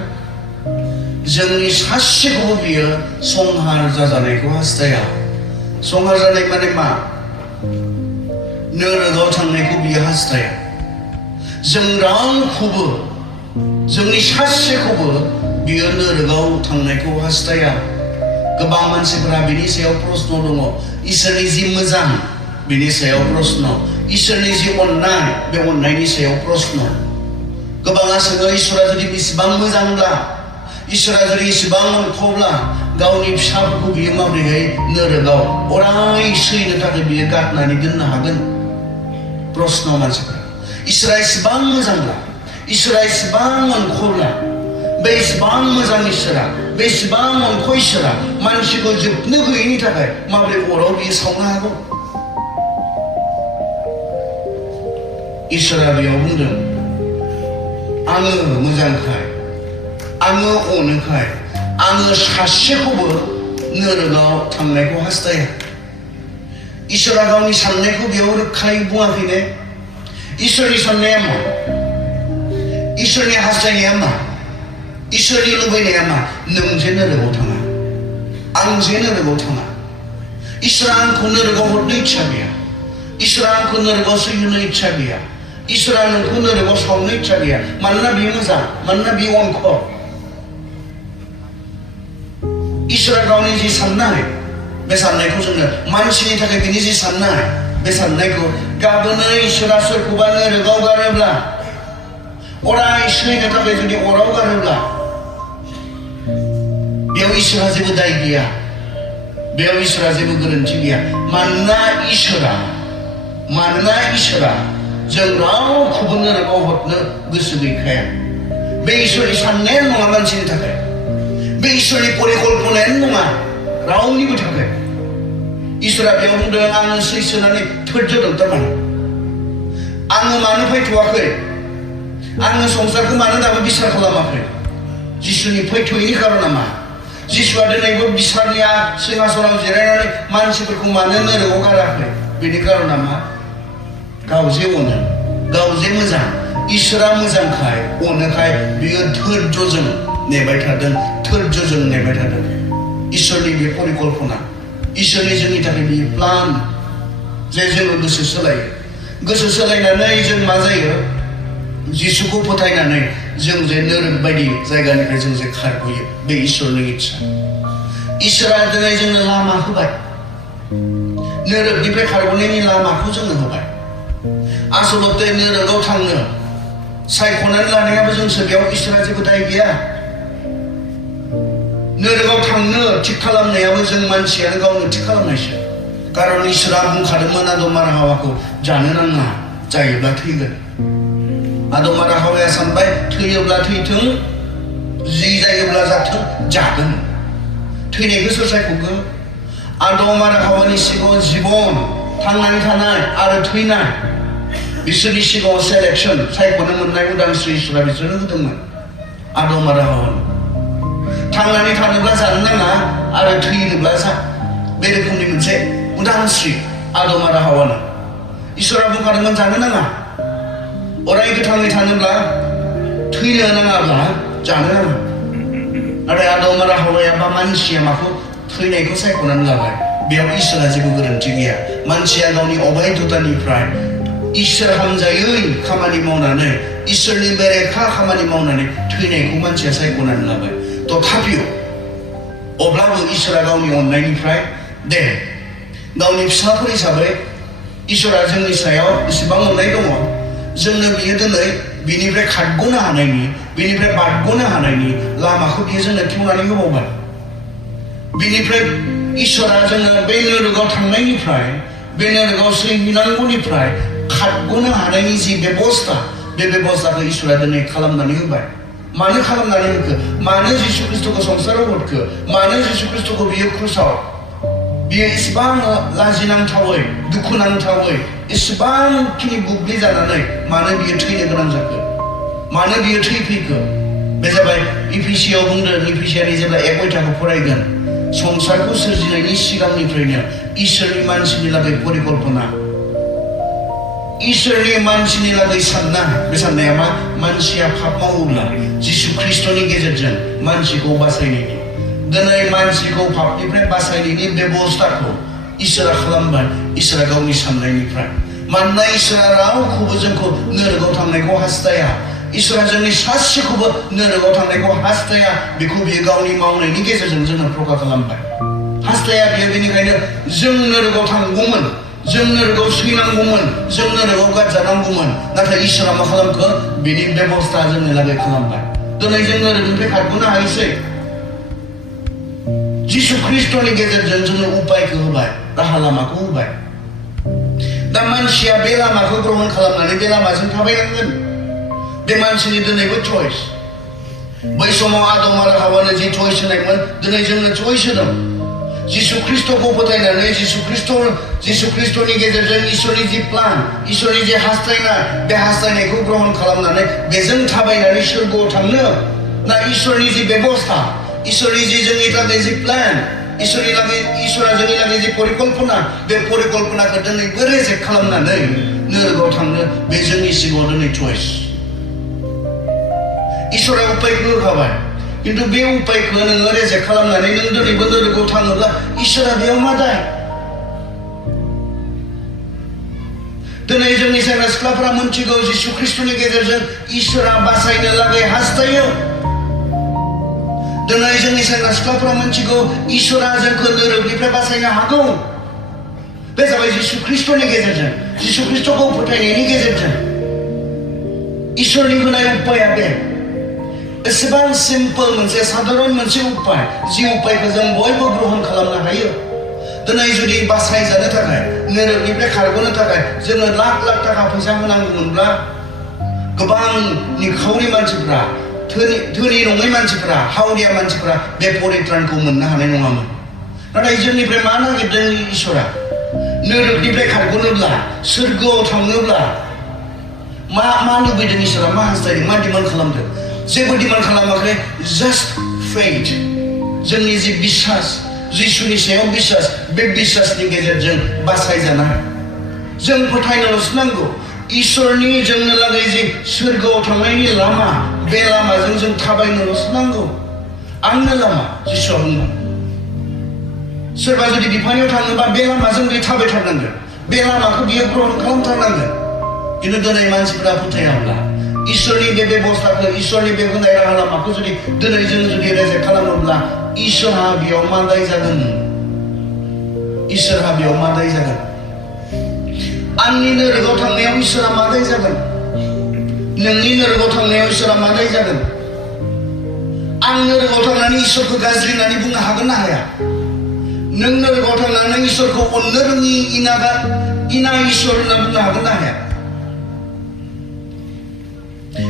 जोंनि सासेखौबो बियो संहार जाजानायखौ हास्थाया। संहार जानाय माने मा? नोरगाव थांनायखौ बियो हास्थाया। जों रावखौबो, जोंनि सासेखौबो बियो नोरगाव थांनायखौ हास्थाया। गोबां मानसिफोरा बिनि सायाव प्रश्न दङ। इसोरनि जि मोजां बिनि सायाव प्रश्न, इसोरनि जि अननाय बे अननायनि सायाव प्रश्न। गोबाङा सोङो, इसोरा जुदि बेसेबां मोजांब्ला, इसोरा जुदि एसेबां अनख'ब्ला गावनि फिसाफोरखौ बियो माबोरैहाय नोरगाव अराय सैनो थाखाय बियो गारनानै दोननो हागोन? प्रश्न मानसिफोरा। इसोरा एसेबां मोजांब्ला, इसोरा एसेबां अनख'ब्ला, बेसेबां मोजां इसोरा, बेसेबां अनख' इसोरा मानसिखौ जोबनो गैयैनि थाखाय माबोरै अराव बियो सावनो हागौ? इसोरा बेयाव बुंदों, आङो मोजांखाय, आङो अनोखाय, आङो सासेखौबो नोरगाव थांनायखौ हास्थाया। इसोरा गावनि साननायखौ बेयाव रोखायै बुङाखैने? इसोरनि साननाया मा? इसोरनि हास्थायनाया मा? इसोरनि लुबैनाया मा? नों जे नोरगाव थाङा, आं जे नोरगाव थाङा। इसोरा आंखौ नोरगाव हरनो इच्छा गैया। इसोरा आंखौ नोरगाव सैहोनो इच्छा गैया। इसोरा नोंखौ नोरगाव सावनो इच्छा गैया। मानोना बियो मोजां, मानोना बियो अनख'। इसोरा गावनि जि साननाय, बे साननायखौ जोङो मानसिनि थाखाय बिनि जि साननाय, बे साननायखौ गाबोनो इसोरा सोरखौबा नोरगाव गारोब्ला, अराय सैनो थाखाय जुदि अराव गारोब्ला, बेयाव इसोरा जेबो दाय गैया, बेयाव इसोरा जेबो गोरोन्थि गैया। मानोना इसोरा जों रावखौबो नोरगाव हरनो गोसो गैखाया। बे इसोरनि साननायानो नङा मानसिनि थाखाय। बे इसोरनि परिकल्पनायानो नङा रावनिबो थाखाय। इसोरा बेयाव बुंदों, आङो सैसोनानै थोरजोदों। थारमाने आङो मानो फैथ'वाखै? आङो संसारखौ मानो दाबो बिसार खालामाखै? जिसुनि फैथ'यैनि खारना मा? जिसुआ दिनैबो बिसारनि सिंहासनाव जिरायनानै मानसिफोरखौ मानो नोरगाव गाराखै? बेनि खारना मा? गाव जे अनो, गाव जे मोजां, इसोरा मोजांखाय, अनोखाय बियो धैर्यजों नेबाय थादों, धैर्यजों नेबाय थादों। इसोरनि बे परिकल्पना, इसोरनि जोंनि थाखाय बे प्लान जे जोङो गोसो सोलायो। गोसो सोलायनानै जों मा जायो? जिसुखौ फोथायनानै जों जे नोरग बायदि जायगानिफ्राय जों जे खारबोयो, बे इसोरनि इच्छा। इसोरा दिनै जोंनो लामा होबाय, नोरगनिफ्राय खारबोनायनि लामाखौ जोंनो होबाय। आसलते नोरगाव थांनो सायख'नानै लानायाबो जोंसो, बेयाव इसोरा जेबो दाय गैया। नोरगाव थांनो थिग खालामनायाबो जों मानसियानो गावनो थिग खालामनायसो। खारन इसोरा बुंखादोंमोन आदम आरो हावाखौ जानो नाङा, जायोब्ला थैगोन। आदम आरो हावाया सानबाय, थैयोब्ला थैथों, जि जायोब्ला जाथों, जागोन। थैनायखौ सोर सायख'गोन? आदम आरो हावानि सिगाङाव जिबन, थांनानै थानाय आरो थैनाय, बिसोरनि सिगाङाव सेलेक्सन, सायख'नो मोननाय उदांस्रि इसोरा बिसोरनो होदोंमोन। आदम आरो हावानो थांनानै थानोब्ला जानो नाङा आरो थैनोब्ला जा, बे रोखोमनि मोनसे उदांस्रि आदम आरो हावानो। इसोरा बुंखादोंमोन जानो नाङा, अराय गोथाङै थानोब्ला, थैनो नाङाब्ला जानो नाङा। नाथाय आदम आरो हावाया बा मानसिया माखौ? थैनायखौ सायख'नानै लाबाय। बेयाव इसोरा जेबो गोरोन्थि गैया। मानसिया गावनि अबायधतानिफ्राय इसोर हामजायै खामानि मावनानै इसोरनि बेरेखा खामानि मावनानै थैनायखौ मानसिया सायख'नानै लाबाय तथापिও अब्लाबो इसोरा गावनि अननायनिफ्राय दे गावनि फिसाफोर हिसाबै इसोरा जोंनि सायाव इसेबां अननाय दङ जोंनो बियो दिनै बिनिफ्राय खारग'नो हानायनि बिनिफ्राय बारग'नो हानायनि लामाखौ बियो जोंनो खेवनानै होबावबाय बिनिफ्राय इसोरा जोंनो बे नोरगआव थांनायनिफ्राय बे नोरगआव सैहैनांगौनिफ्राय खारग'नो हानायनि जि बेबस्था बे बेबस्थाखौ इसोरा दिनै खालामनानै होबाय मानो खालामनानै होखो मानो जिसु ख्रिस्टखौ संसाराव हरखो मानो जिसु ख्रिस्टखौ बियो क्रुसाव बियो इसेबां लाजिनांथावै दुखुनांथावै इसेबांखिनि बुग्लि जानानै मानो बियो थैनो गोनां जाखो मानो बियो थैफैखो बे जाबाय इफिसियाव बुंदों इफिसियानि जेब्ला 1 अध्यायखौ फरायगोन संसारखौ सोरजिनायनि सिगांनिफ्रायनो इसोरनि मानसिनि लागै परिकल्पना इसोरनि मानसिनि लागै सानना बे साननाया मा मानसिया पाप मावोब्ला जिसु ख्रिस्टनि गेजेरजों मानसिखौ बासायनायनि दिनै मानसिखौ पापनिफ्राय बासायनायनि बेबस्थाखौ इसोरा खालामबाय इसोरा गावनि साननायनिफ्राय मानोना इसोरा रावखौबो जोंखौ नोरगआव थांनायखौ हास्थाया इसोरा जोंनि सासेखौबो नोरगआव थांनायखौ हास्थाया बेखौ बियो गावनि मावनायनि गेजेरजों जोंनो प्रकाश खालामबाय हास्थाया बियो बेनिखायनो जों नोरगआव थांगौमोन जों नोरगआव सैनांगौमोन जों नोरगआव गारजानांगौमोन नाथाय इसोरा मा खालामखो बेनि बेबस्था जोंनो लागै खालामबाय दिनै जों नोरगनिफ्राय खारग'नो हायोसै जिसु ख्रिस्टनि गेजेरजों जोंनो उपायखौ होबाय राहा लामाखौ होबाय दा मानसिया बे लामाखौ ग्रहण खालामनानै बे लामाजों थाबायनांगोन बे मानसिनि दिनैबो चॉइस बै समाव आदम आरो हावानो जि चॉइस होनायमोन दिनै जोंनो चॉइस होदों जिसु ख्रिस्टखौ फोथायनानै जिसु ख्रिस्टनि गेजेरजों इसोरनि जि प्लान इसोरनि जि हास्थायनाय बे हास्थायनायखौ ग्रहण खालामनानै बेजों थाबायनानै सोरगोआव थांनो ना इसोरनि जि बेबस्था इसोरनि जि जोंनि थाखाय जि प्लान इसोरा जोंनि लागै जि परिकल्पना बे परिकल्पनाखौ दिनैबो रिजेक्ट खालामनानै नोरगआव थांनो बे जोंनि सिगाङाव दिनै चॉइस इसोरा उपायखौ होखाबाय किन्तु बे उपायखौ नोङो रिजेक्ट खालामनानै नों दिनैबो नोरगआव थाङोब्ला इसोरा बेयाव मा दाय दिनै जोंनि सेंग्रा सिख्लाफोरा मोनथिगौ जिसु ख्रिस्टनि गेजेरजों इसोरा बासायनो लागै हास्थायो दिनै जोंनि सेंग्रा सिख्लाफोरा मोनथिगौ इसोरा जोंखौ नोरगनिफ्राय बासायनो हागौ बे जाबाय जिसु ख्रिस्टनि गेजेरजों जिसु ख्रिस्टखौ फोथायनायनि गेजेरजों इसोरनि होनाय उपाया बे एसेबां सिम्पल मोनसे साधारन मोनसे उपाय जि उपायखौ जों बयबो ग्रहण खालामनो हायो दिनै जुदि बासायजानो थाखाय नोरगनिफ्राय खारग'नो थाखाय जोङो लाख लाख थाखा फैसा होनांगौमोनब्ला गोबां निखावरि मानसिफ्रा धोनि नङै मानसिफ्रा हावरिया मानसिफ्रा बे परित्राणखौ मोननो हानाय नङामोन नाथाय जोंनिफ्राय मा नागिरदों इसोरा नोरगनिफ्राय खारग'नोब्ला सोरगोआव थांनोब्ला मा लुबैदों इसोरा मा हास्थायदों मा डिमान्ड खालामदों जेबो डिमान्ड खालामाखै जास्ट फेथ जोंनि जि बिश्वास जिसुनि सायाव बिश्वास बे बिश्वासनि गेजेरजों बासायजानाय जों फोथायनोल'सो नांगौ इसोरनि जोंनो लागै जि सोरगोआव थांनायनि लामा बे लामाजों जों थाबायनोल'सो नांगौ आंनो लामा जिसुआ बुंदों सोरबा जुदि बिफानियाव थाङोबा बे लामाजों बे थाबायथारनांगोन बे लामाखौ बियो ग्रहण खालामथारनांगोन किन्तु दिनै मानसिफ्रा फोथायाब्ला इसोरनि बे बेबस्थाखौ इसोरनि बे होनाय राहा लामाखौ जुदि दिनै जों जुदि रिजेक्ट खालामोब्ला इसोरहा बेयाव मा दाय जागोन इसोरहा बेयाव मा दाय जागोन आंनि नोरगआव थांनायाव इसोरा मा दाय जागोन नोंनि नोरगआव थांनायाव इसोरा मा दाय जागोन आं नोरगआव थांनानै इसोरखौ गाज्रि होननानै बुंनो हागोन ना हाया नों नोरगआव थांनानै इसोरखौ अननो रोङि इना इसोर होनना बुंनो हागोन ना हाया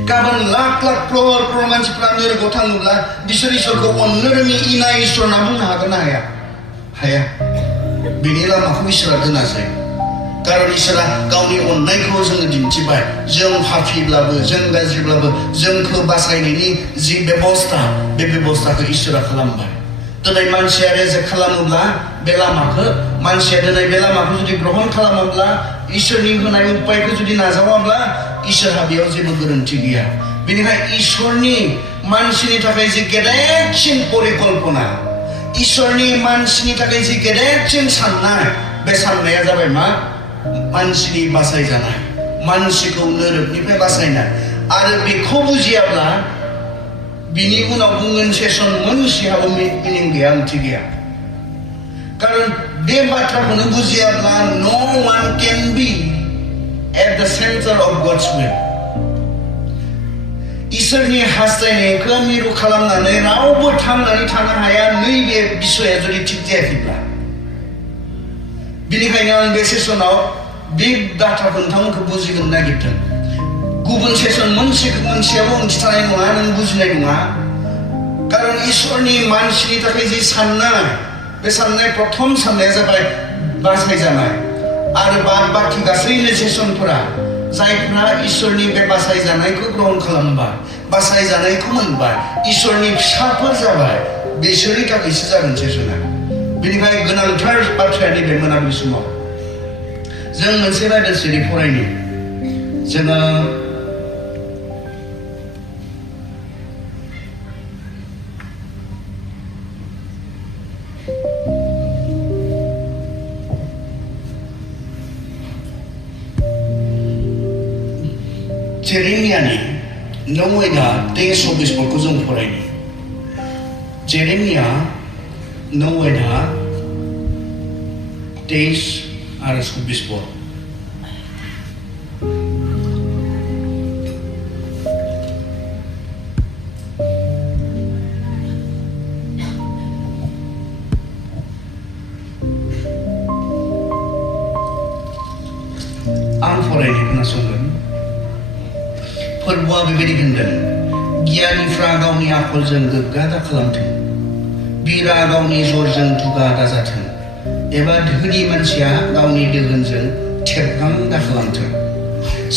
गाबोन लाख लाख क्रर मानसिफ्रा नोरगआव थाङोब्ला बिसोर इसोरखौ अननो रोङि इना इसोर होनना बुंनो हागोन ना हाया हाया बेनि लामाखौ इसोरा दोनासै कारन इसोरा गावनि अननायखौ जोंनो दिन्थिबाय जों पापीब्लाबो जों गाज्रिब्लाबो जोंखौ बासायनायनि जि बेबस्था बे बेबस्थाखौ इसोरा खालामबाय दिनै मानसिया रिजेक्ट खालामोब्ला बे लामाखौ मानसिया दिनै बे लामाखौ जुदि ग्रहण खालामोब्ला इसोरनि होनाय उपायखौ जुदि नाजावाब्ला इसोरहा बेयाव जेबो गोरोन्थि गैया बेनिखायनो इसोरनि मानसिनि थाखाय जि गेदेरसिन परिकल्पना इसोरनि मानसिनि थाखाय जि गेदेरसिन साननाय बे साननाया जाबाय मा मानसिनि बासायजानाय मानसिखौ नोरोखनिफ्राय बासायनाय आरो बेखौ बुजियाब्ला बिनि उनाव बुंगोन सेसन मोनसेहाबो मिनिं गैया ओंथि गैया खारन बे बाथ्राखौनो बुजियाब्ला no one can be at the center of God's will इसोरनि हास्थायनायखौ मिरु खालामनानै रावबो थांनानै थानो हाया नैबे बिसया जुदि थिग जायाखैब्ला बिनिखायनो आं बे सेसनाव बे बाथ्राखौ नोंथांमोनखौ बुजिगोन नागिरदों गुबुन सेसन मोनसेयाबो ओंथि थानाय नङा नों बुजिनाय नङा खारन इसोरनि मानसिनि थाखाय जि साननाय बे साननाय प्रथम साननाया जाबाय बासायजानाय आरो बाखि गासैनो सेसनफोरा जायफोरा इसोरनि बे बासायजानायखौ ग्रहण खालामबाय बासायजानायखौ मोनबाय इसोरनि फिसाफोर जाबाय बिसोरनि थाखायसो जागोन सेसना बेनिखायनो गोनांथार बाथ्राया नैबे मोनाबिलि समाव जों मोनसे बाइबेल स्टडि फरायनि जोङो जेरेमियानि 9 आयदा 23-24 फोरखौ जों फरायनि जेरेमिया 9 आयदा 23 आरो 24 फोर आं फरायनो खोनासंगोन फोरबोआ बेबायदि होनदों गियानिफ्रा गावनि आखलजों गोग्गा दा खालामथों बिरा गावनि जरजों दुगा दाजाथों एबा धोनि मानसिया गावनि दोहोनजों थेबगां दा खालामथों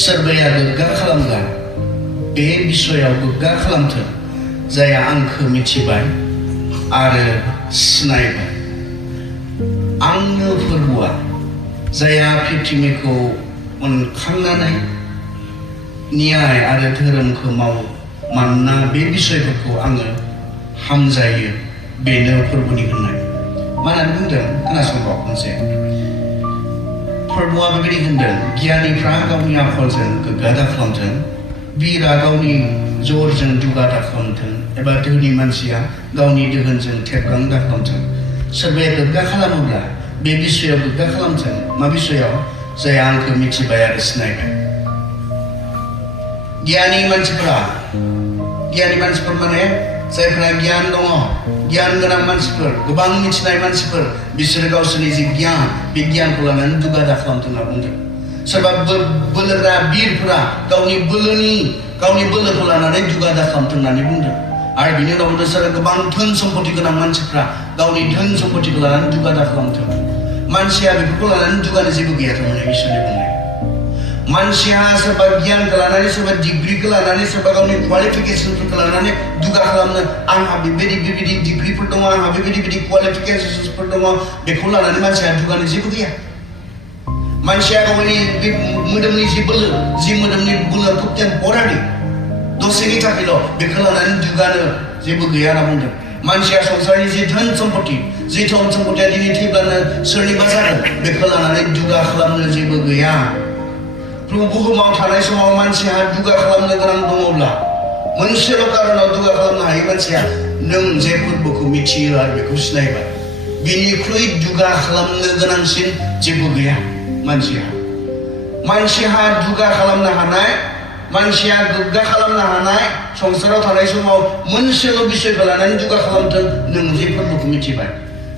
सोरबाया गोग्गा खालामग्रा बे बिसयाव गोग्गा खालामथों जाया आंखौ मिथिबाय आरो सिनायबाय आंनो फोरबोआ जाया पृथ्वीखौ अनखांनानै न्याय आरो धोरोमखौ मावो मानोना बे बिसयफोरखौ आङो हामजायो बेनो फोरबोनि होननाय मानो बुंदों खोनासंबाव मोनसे फोरबोआ बेबायदि होनदों गियानिफ्रा गावनि आखलजों गोग्गा दा खालामथों बिरा गावनि जरजों दुगा दा खालामथों एबा धोनि मानसिया गावनि दोहोनजों थेबगां दा खालामथों सोरबाया गोग्गा खालामोब्ला बे बिसयाव गोग्गा खालामथों मा बिसयाव जाय आंखौ मिथिबाय आरो सिनायबाय गियानि मानसिफोर माने जायफोरा गियान दङ गियान गोनां मानसिफोर गोबां मिथिनाय मानसिफोर बिसोरो गावसोरनि जि गियान बे गियानखौ लानानै दुगा दा खालामथों होनना बुंदों सोरबा बोलोग्रा बिरफोरा गावनि बोलोखौ लानानै दुगा दा खालामथों होननानै बुंदों आरो बिनि उनाव बुंदों सोरबा गोबां धोन सम्पति गोनां मानसिफ्रा गावनि धोन सम्पतिखौ लानानै दुगा दा खालामथों मानसिया बेफोरखौ लानानै दुगानो जेबो गैया थारमाने इसोरनि बुंनाय मानसिया सोरबा गियानखौ लानानै सोरबा डिग्रीखौ लानानै सोरबा गावनि क्वालिफिकेशनफोरखौ लानानै दुगा खालामनो आंहा बेबायदि डिग्रीफोर दङ आंहा बेबायदि क्वालिफिकेशनफोर दङ बेखौ लानानै मानसिया दुगानो जेबो गैया मानसिया गावनि बे मोदोमनि जि मोदोमनि बोलोआ खोब टेम्परारि दसेनि थाखायल' बेखौ लानानै दुगानो जेबो गैया होनना बुंदों मानसिया संसारनि जि धोन सम्पति दिनै थैब्लानो सोरनिबा जागोन बेखौ लानानै दुगा खालामनो जेबो गैया बुहुमाव थानाय समाव मानसिहा दुगा खालामनो गोनां दङब्ला मोनसेल' कारनाव दुगा खालामनो हायो मानसिया नों जे फोरबोखौ मिथियो आरो बेखौ सिनायबाय बिनिख्रुइ दुगा खालामनो गोनांसिन जेबो गैया मानसिहा दुगा खालामनो हानाय मानसिया गोग्गा खालामनो हानाय संसाराव थानाय समाव मोनसेल' बिसयखौ लानानै दुगा खालामथों नों जे फोरबोखौ मिथिबाय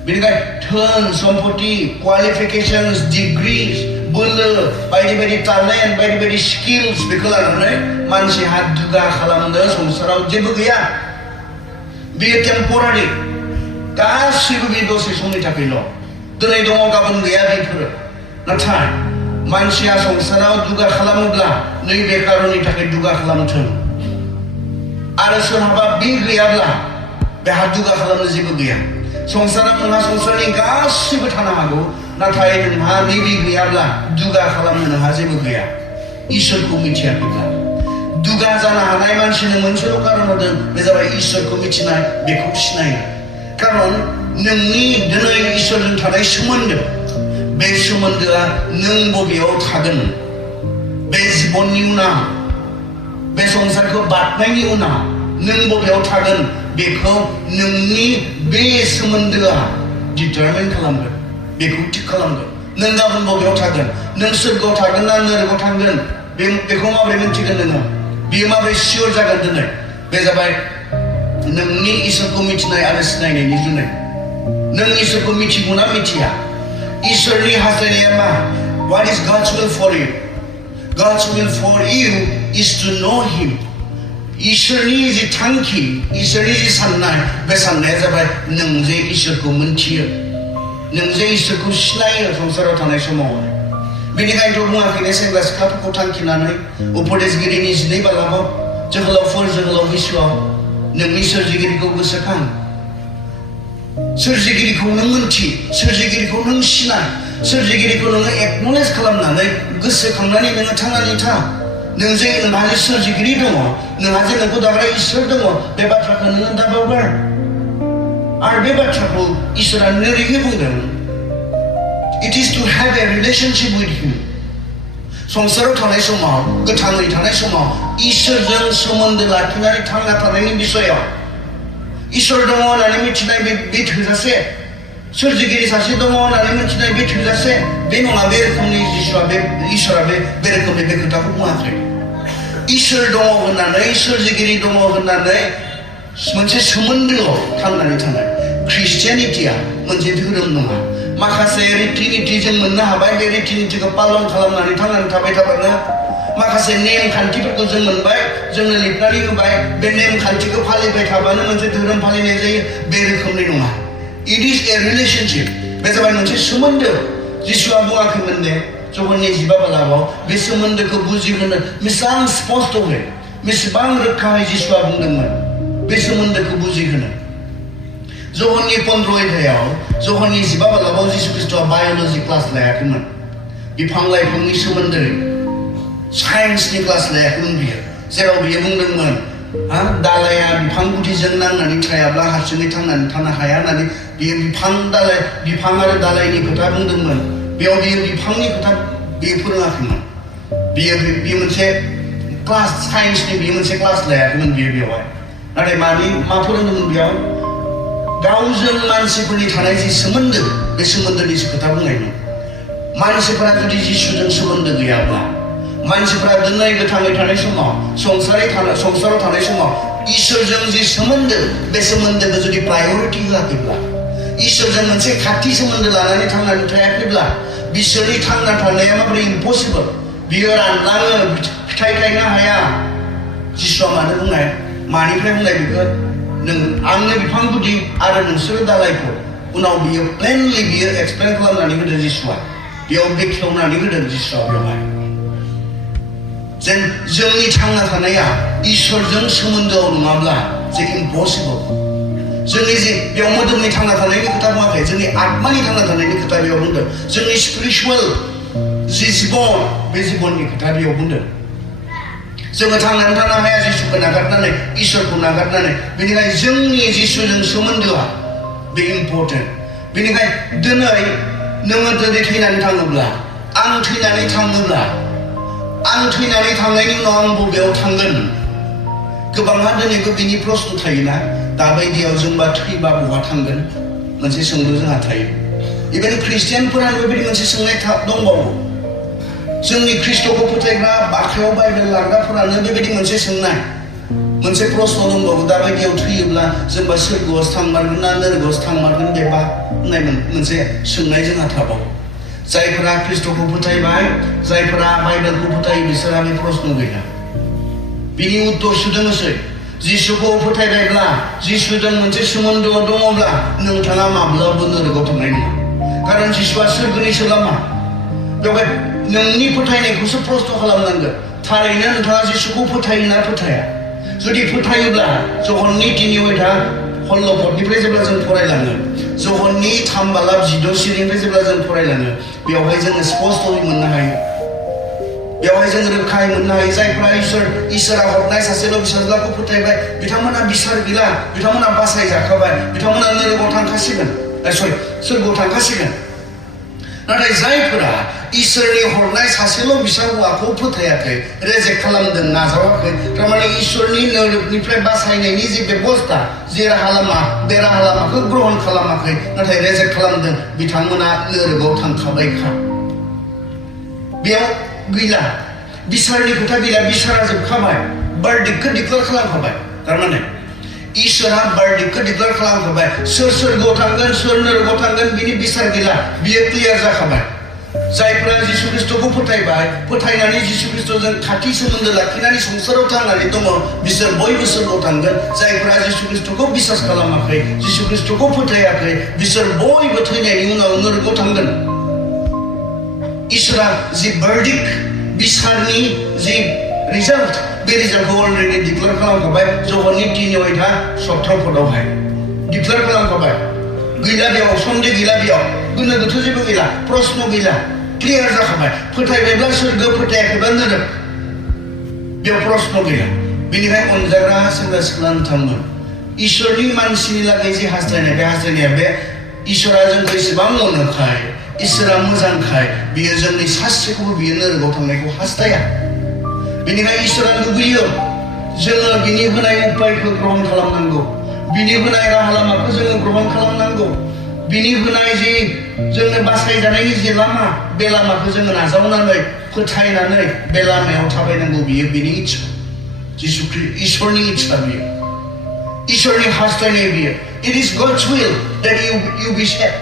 बेनिखायनो धोन सम्पति क्वालिफिकेशन्स डिग्रीज बोलो बायदि टैलेंट बायदि स्किल्स बेखौ लानानै मानसिहा दुगा खालामनो संसाराव जेबो गैया बेयो टेम्परारि गासैबो बे दसे समनि थाखायल' दिनै दङ गाबोन गैया बेफोरो नाथाय मानसिया संसाराव दुगा खालामोब्ला नैबे कारननि थाखाय दुगा खालामथों आरो सोरहाबा बे गैयाब्ला बेहा दुगा खालामनो जेबो गैया संसाराव नोंहा संसारनि गासैबो थानो हागौ नाथाय नोंहा नैबे गैयाब्ला दुगा खालामनो नोंहा जेबो गैया इसोरखौ मिथियाखैब्ला दुगा जानो हानाय मानसिनो मोनसेल' कारन होदों बे जाबाय इसोरखौ मिथिनाय बेखौ सिनायनाय कारन नोंनि दिनै इसोरजों थानाय सोमोन्दो बे सोमोन्दोआ नों बबेयाव थागोन बे जिबननि उनाव बे संसारखौ बारनायनि उनाव नों बबेयाव थागोन बेखौ नोंनि बे सोमोन्दोआ डिटारमाइन खालामगोन बेखौ थिग खालामगोन नों गाबोन बबेयाव थागोन नों सोरगोआव थागोन ना नरकआव थांगोन बेखौ माबोरै मिन्थिगोन नोङो बेयो माबोरै सियर जागोन दिनै बे जाबाय नोंनि इसोरखौ मिथिनाय आरो सिनायनायनि जुनै नों इसोरखौ मिथिगौ ना मिथिया इसोरनि हास्थायनाया मा What is God's will for you? God's will for you is to know Him. इसोरनि जि थांखि इसोरनि जि साननाय बे साननाया जाबाय नों जे इसोरखौ मिथियो नों जे इसोरखौ सिनायो संसाराव थानाय समाव बेनिखायनोथ' बुङाखैनो सेंग्रा सिख्लाफोरखौ थांखिनानै उपदेशगिरिनि 12 बालाबाव जोहोलावफोर जोहोलाव बैसोआव नोंनि सोरजिगिरिखौ गोसोखां सोरजिगिरिखौ नों मिन्थि सोरजिगिरिखौ नों सिनाय सोरजिगिरिखौ नोङो एक्न'लेज खालामनानै गोसोखांनानै नोङो थांनानै था नों जे नोंहा जे सोरजिगिरि दङ नोंहा जे नोंखौ दाग्रा इसोर दङ बे बाथ्राखौ नोङो दाबावगार आरो बे बाथ्राखौ इसोरा नोरैनो बुंदों It is to have a relationship with Him. संसाराव थानाय समाव गोथाङै थानाय समाव इसोरजों सोमोन्दो लाखिनानै थांना थानायनि बिसयाव इसोर दङ होननानै मिथिनाय बे थोजासे सोरजिगिरि सासे दङ होननानै मिथिनाय बे थोजासे बे नङा बे रोखोमनि इसोरा बे रोखोमनि बे खोथाखौ बुङाखै इसोर दङ होननानै सोरजिगिरि दङ होननानै मोनसे सोमोन्दोआव थांनानै थानाय ख्रिस्टियानिटिया मोनसे धोरोम नङा माखासे रिति-निति जों मोननो हाबाय बे रिति-नितिखौ पालन खालामनानै थांनानै थाबाय थाबानो माखासे नेमखान्थिफोरखौ जों मोनबाय जोंनो लिरनानै होबाय बे नेमखान्थिखौ फालिबाय थाबानो मोनसे धोरोम फालिनाय जायो बे रोखोमनि नङा It is a relationship बे जाबाय मोनसे सोमोन्दो जिसुआ बुङाखैमोन दे जहननि 12 बालाबाव बे सोमोन्दोखौ बुजिहोनो बेसेबां स्पष्टयै बेसेबां रोखायै जिसुआ बुंदोंमोन बे सोमोन्दोखौ बुजिहोनो जहननि 15 अध्यायाव जहननि 12 बालाबाव जिसु ख्रीष्टआ बाय'ल'जि क्लास लायाखैमोन बिफां लाइफांनि सोमोन्दै साइन्सनि क्लास लायाखैमोन बियो जेराव बियो बुंदोंमोन दालाया बिफां गुदिजों नांनानै थायाब्ला हारसिङै थांनानै थानो हाया होननानै बियो बिफां आरो दालायनि खोथा बुंदोंमोन बेयाव बियो बिफांनि खोथा बियो फोरोङाखैमोन बियो मोनसे क्लास साइन्सनि बियो मोनसे क्लास लायाखैमोन बियो बेवहाय नाथाय मा फोरोंदोंमोन बेयाव गावजों मानसिफोरनि थानाय जि सोमोन्दो बे सोमोन्दोनिसो खोथा बुंनायमोन मानसिफोरा जुदि जिसुजों सोमोन्दो गैयाब्ला मानसिफोरा दिनै गोथाङै थानाय समाव संसाराव थानाय समाव इसोरजों जि सोमोन्दो बे सोमोन्दोखौ जुदि प्रायरिटि होआखैब्ला इसोरजों मोनसे खाथि सोमोन्दो लानानै थांनानै थायाखैब्ला बिसोरनि थांना थानाया माबोरै इम्पसिबल बियो रानलाङो फिथाइ थायनो हाया जिसुआ मानिफ्राय बुंनाय बेखौ नों आंनो बिफां गुदि आरो नोंसोरो दालायखौ उनाव बियो प्लेनलि बियो एक्सप्लेन खालामनानै होदों जिसुआ बेयाव बेखेवनानै होदों जिसुआ बेवहाय जेन जोंनि थांना थानाया इसोरजों सोमोन्दोआव नङाब्ला जे इम्पसिबल जोंनि जे बेयाव मोदोमनि थांना थानायनि खोथा बुङाखै जोंनि आत्मानि थांना थानायनि खोथा बेयाव बुंदों जोंनि स्पिरिचुवेल जि जिबन बे जिबननि खोथा बेयाव बुंदों जोङो थांनानै थानो हाया जिसुखौ नागारनानै इसोरखौ नागारनानै बेनिखायनो जोंनि जिसुजों सोमोन्दोआ बे इम्परटेन्ट बेनिखायनो दिनै नोङो दिनै थैनानै थाङोब्ला आं थैनानै थांनायनि उनाव आं बबेयाव थांगोन गोबांहा दिनैबो बिनि प्रश्न थायोना दाबायदियाव जोंबा थैबा बहा थांगोन मोनसे सोंलु जोंहा थायो इभेन ख्रिस्टियानफोरानो बेबायदि मोनसे सोंनाय दंबावो जोंनि ख्रिस्ट'खौ फोथायग्रा आखायाव बाइबेल लाग्राफोरानो बेबायदि मोनसे सोंनाय मोनसे प्रश्न दंबावो दाबायदियाव थैयोब्ला जोंबा सोरगोआवसो थांमारगोन ना नरगआवसो थांमारगोन बेबा होननाय मोनसे सोंनाय जोंहा थाबावो जायफोरा ख्रिस्ट'खौ फोथायबाय जायफोरा बाइबेलखौ फोथायो बिसोरहा बे प्रश्न गैया बिनि उत्तरसो दङसै जिसुखौ फोथायबायब्ला जिसुजों मोनसे सोमोन्दोआव दङब्ला नोंथाङा माब्लाबाबो नरगआव थांनाय नङा खारन जिसुआ सोरगोनिसो लामा बेवहाय नोंनि फोथायनायखौसो प्रश्न खालामनांगोन थारैनो नोंथाङा जिसुखौ फोथायोना फोथाया जुदि फोथायोब्ला जहननि 3 अध्याय हल्लपदनिफ्राय जेब्ला जों फरायलाङो जहननि 3 बालाब 16 सिरिनिफ्राय जेब्ला जों फरायलाङो बेवहाय जोङो स्पष्टयै मोननो हायो बेवहाय जों रोखायै मोननो हायो जायफ्रा इसोरा हरनाय सासेल' फिसाज्लाखौ फोथायबाय बिथांमोना बिसार गैला बिथांमोना बासायजाखाबाय बिथांमोना नरगआव थांखासिगोन सोरगोआव थांखासिगोन नाथाय जायफोरा इसोरनि हरनाय सासेल' फिसा हौवाखौ फोथायाखै रेजेक्ट खालामदों नाजावाखै थारमाने इसोरनि नोरोबनिफ्राय बासायनायनि जि बेबस्था जे राहा लामा बे राहा लामाखौ ग्रहण खालामाखै नाथाय रेजेक्ट खालामदों बिथांमोना नोरोबाव थांखाबायखा बेयाव गैला बिसारनि खोथा गैला बिसारा जोबखाबाय बार्डिकखौ डिक्लेयार खालामखाबाय थारमाने इसोरा बार्डिकखौ डिक्लेयार खालामखाबाय सोर सोरगोआव थांगोन सोर नोरगोआव थांगोन बिनि बिसार गैला बियो क्लियार जाखाबाय जायफोरा जिसु ख्रिस्टखौ फोथायबाय फोथायनानै जिसु ख्रिस्टजों खाथि सोमोन्दो लाखिनानै संसाराव थांनानै दङ बिसोर बयबो सोरगोआव थांगोन जायफोरा जिसु ख्रिस्टखौ बिसास खालामाखै जिसु ख्रिस्टखौ फोथायाखै बिसोर बयबो थैनायनि उनाव नोरगोआव थांगोन इसोरा जि बार्डिक बिसारनि जि रिजाल्ट बे रिजाल्टखौ अलरेडि डिक्लेयार खालामखाबाय जहरनि 3:17 पदआवहाय डिक्लेयार खालामखाबाय गैला बेयाव सन्देह गैला बेयाव गोनो गोथो जेबो गैला प्रश्न गैला क्लियार जाखाबाय फोथायबायब्ला सोरगो फोथायाखैब्ला नोरोग बेयाव प्रश्न गैला बेनिखायनो अनजाग्रा सेंग्रा सिख्ला नोंथांमोन इसोरनि मानसिनि लागै जे हास्थायनाय बे हास्थायनाया बे इसोरा जोंखौ एसेबां अनोखाय इसोरा मोजांखाय बियो जोंनि सासेखौबो बियो नोरोगाव थांनायखौ हास्थाया बेनिखायनो इसोरा लुबैयो जोङो बिनि होनाय उपायखौ ग्रहण खालामनांगौ बिनि होनाय राहा लामाखौ जोङो ग्रहण खालामनांगौ बिनि होनाय जि जोंनो बासायजानायनि जे लामा बे लामाखौ जोङो नाजावनानै फोथायनानै बे लामायाव थाबायनांगौ बियो बिनि इच्छा जिसु इसोरनि इच्छा बियो इसोरनि हास्थायनाय बियो It is God's will that you be saved.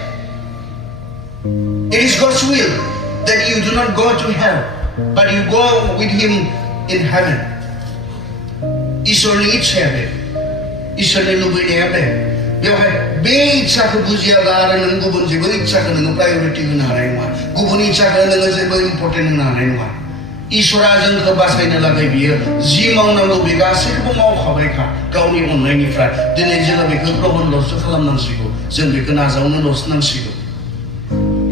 It is God's will that you do not go to hell, but you go with Him in heaven. इसोरनि इच्छाया बे इसोरनि लुबैनाया बे बेवहाय बे इच्छाखौ बुजियाब्ला आरो नों गुबुन जेबो इच्छाखौ नोङो प्रायरिटि होनो हानाय नङा गुबुन इच्छाखौ नोङो जेबो इम्परटेन्ट होनो हानाय नङा इसोरा जोंखौ बासायनो लागै बियो जि मावनांगौ बे गासैखौबो मावखाबायखा गावनि अननायनिफ्राय दिनै जोङो बेखौ ग्रहणल'सो खालामनांसिगौ जों बेखौ नाजावनोल'सो नांसिगौ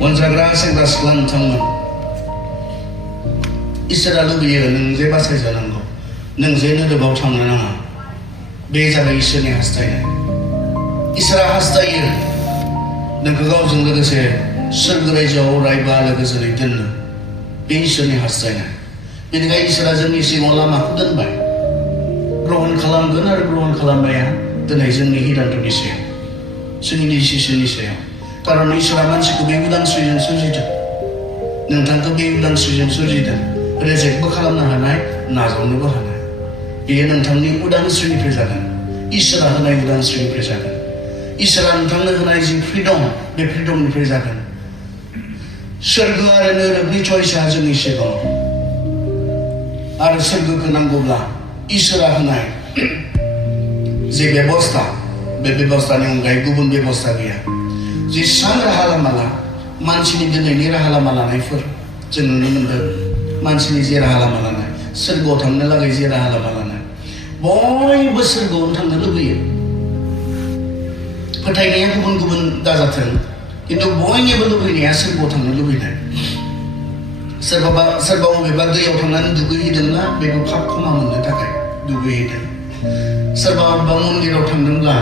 अनजाग्रा सेंग्रा सिख्ला नोंथांमोन इसोरा लुबैयो नों जे बासायजानांगौ नों जे नोरोबाव थांनो नाङा बे जाबाय इसोरनि हास्थायनाय इसोरा हास्थायो नोंखौ गावजों लोगोसे सोरगो रायजोआव अरायबा लोगोजोनै दोननो बे इसोरनि हास्थायनाय बेनिखायनो इसोरा जोंनि सिगाङाव लामाखौ दोनबाय ग्रहण खालामगोन आरो ग्रहण खालामनाया दिनै जोंनि हिदानथनि सायाव जोंनि डिसिसननि सायाव कारन इसोरा मानसिखौ बे उदांस्रिजों सोरजिदों नोंथांखौ बे उदांस्रिजों सोरजिदों रेजेक्टबो खालामनो हानाय नाजावनोबो हानाय बेयो नोंथांनि उदांस्रिनिफ्राय जागोन इसोरा होनाय उदांस्रिनिफ्राय जागोन इसोरा नोंथांनो होनाय जि फ्रिडम बे फ्रिडमनिफ्राय जागोन सोरगो आरो नोरोगनि चयसा जोंनि सिगाङाव आरो सोरगोखौ नांगौब्ला इसोरा होनाय जे बेबस्था बे बेबस्थानि अनगायै गुबुन बेबस्था गैया जेसेबां राहा लामा मानसिनि दिनैनि राहा लामा लानायफोर जों नुनो मोनदों मानसिनि जे राहा लामा लानाय सोरगोआव थांनो लागै जे राहा लामा लानाय बयबो सोरगोआवनो थांनो लुबैयो फोथायनाया गुबुन गुबुन दाजाथों किन्तु बयनिबो लुबैनाया सोरगोआव थांनो लुबैनाय सोरबा बबेबा दैयाव थांनानै दुगैहैदोंना बेखौ पाप क्षमा मोननो थाखाय दुगैहैदों सोरबा बबेबा मन्दिराव थांदोंब्ला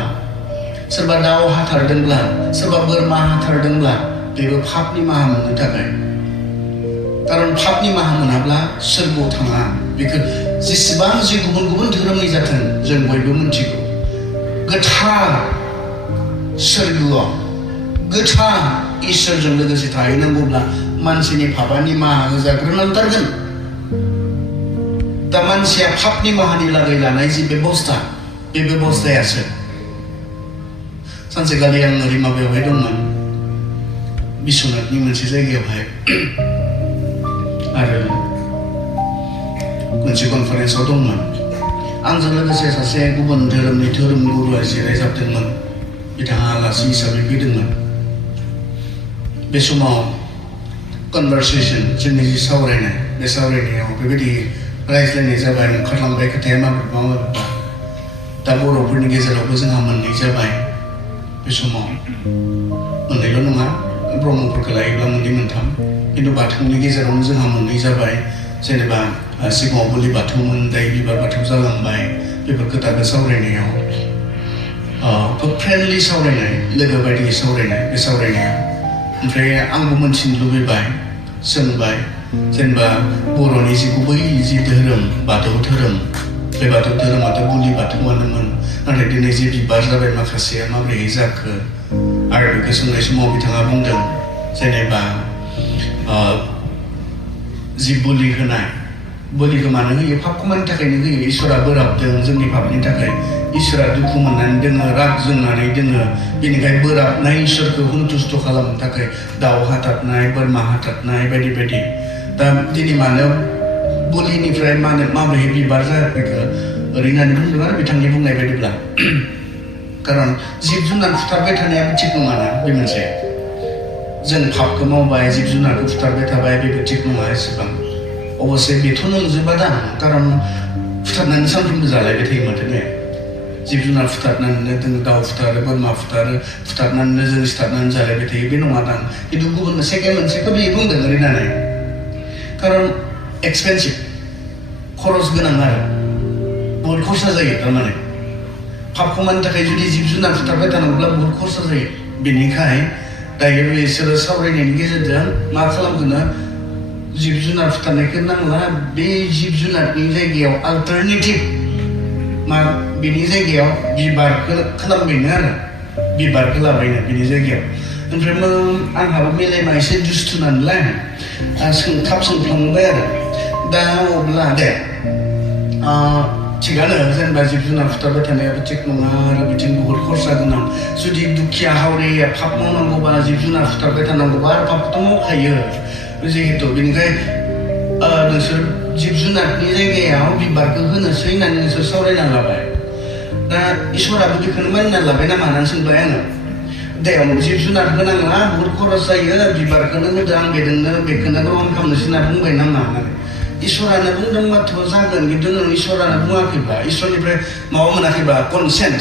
सोरबा दाउ हाथारदोंब्ला सोरबा बोरमा हाथारदोंब्ला बेबो पाप निमाहा मोननो थाखाय कारन पाप निमाहा मोनाब्ला सोरगोआव थाङा बेखौ जेसेबां जि गुबुन गुबुन धोरोमनि जाथों जों बयबो मिन्थिगौ गोथार सोरगोआव गोथार इसोरजों लोगोसे थाहैनांगौब्ला मानसिनि पापा निमाहा होजाग्रोनांथारगोन दा मानसिया पाप निमाहानि लागै लानाय जि बेबस्था बे बेबस्थायासो सानसेखालि आं ओरै माबायावहाय दंमोन बिश्वनाथनि मोनसे जायगायावहाय आरो मोनसे कनफारेन्सआव दंमोन आंजों लोगोसे सासे गुबुन धोरोमनि धोरोम गुरुआ जिरायजाबदोंमोन बिथाङा आलासि हिसाबै फैदोंमोन बे समाव कनभारसेसन जोंनि जि सावरायनाय बे सावरायनायाव बेबायदि रायज्लायनाय जाबाय ओंखारलांबाय खोथाया माबेबा दा बर'फोरनि गेजेरावबो जोंहा मोननै जाबाय बे समाव मोननैल' नङा ब्रह्मफोरखौ लायोब्ला मोननै मोनथाम किन्तु बाथौनि गेजेरावनो जोंहा मोननै जाबाय जेनेबा सिगाङाव बोलि बाथौमोन दायो बिबार बाथौ जालांबाय बेफोर खोथाखौ सावरायनायाव खोब फ्रेन्डलि सावरायनाय लोगो बायदि सावरायनाय बे सावरायनाया ओमफ्राय आंबो मोनथिनो लुबैबाय सोंबाय जेनेबा बर'नि जि गुबै जि धोरोम बाथौ धोरोम बे बाथौ धोरोमाथ' बुलि बाथौआनोमोन नाथाय दिनै जे बिबार जाबाय माखासेया माबोरै जाखो आरो बेखौ सोंनाय समाव बिथाङा बुंदों जेनेबा जि बुलि होनाय बुलिखौ मानो होयो पाप खामानिनि थाखायनो होयो इसोरा बोराबदों जोंनि पापनि थाखाय इसोरा दुखु मोननानै दोङो राग जोंनानै दोङो बेनिखाय बोराबनाय इसोरखौ सन्तुष्ट खालामनो थाखाय दाउ हाथारनाय बोरमा हाथारनाय बायदि बायदि दा दिनै मानो बुलिनिफ्राय माबोरै बिबार जाखो ओरैनो बुंदों आरो बिथांनि बुंनाय बायदिब्ला खारन जिब जुनार फुथारबाय थानायाबो थिग नङाना बे मोनसे जों पापखौ मावबाय जिब जुनारखौ फुथारबाय थाबाय बेबो थिग नङा एसेबां अबसे बेथ' नंजोबा दां खारन फुथारनानै सानफ्रोमबो जालायबाय थायो माथो ने जिब जुनार फुथारनानैनो जों दाउ फुथारो बोरमा फुथारनानैनो जों सिथारनानै जालायबाय थायो बे नङा दां खिन्थु गुबुन सेकेन्ड मोनसेखौ बेयो बुंदों ओरैनानै खारन एक्सपेन्सिभ खरस गोनां आरो बहुत खरसा जायो थारमाने पाप खामानिनि थाखाय जुदि जिब जुनार फुथारबाय थानांगौब्ला बहुत खरसा जायो बेनिखाय दायो बिसोरो सावरायनायनि गेजेरजों मा खालामगोन जिब जुनार फुथारनायखौ नांला बे जिब जुनारनि जायगायाव अल्टारनेटिभ मा बेनि जायगायाव बिबारखौ खालामबायनो आरो बिबारखौ लाबायनो बेनि जायगायाव ओमफ्राय आंहाबो मेलेमा एसे दुस्थु नालाय थाब सोंफ्लांबाय आरो दा अब्ला दे थिगानो जेनेबा जिब जुनार फुथारबाय थानायाबो थिग नङा आरो बिथिं बहुत खरसा गोनां जुदि दुखिया हावरिया पाप मावनांगौबा जिब जुनार फुथारबाय थानांगौबा आरो पापखौथ' मावखायो जिहेतु बेनिखाय नोंसोर जिब जुनारनि जायगायाव बिबारखौ होनोसै होननानै नोंसोर सावरायना लाबाय दा इसोराबो बेखौनो मानिना लाबाय नामा होननानै सोंबाय आङो दे जिब जुनार होनाङा बहुत खरस जायो बिबारखौनो होदो आं बेखौनो ग्रहण खालामनोसै होनना बुंबाय नामा होननानै इसोरानो बुंदोंबाथ' जागोन खिन्थु नों इसोरानो बुङाखैबा इसोरनिफ्राय माबा मोनाखैबा कनसेन्ट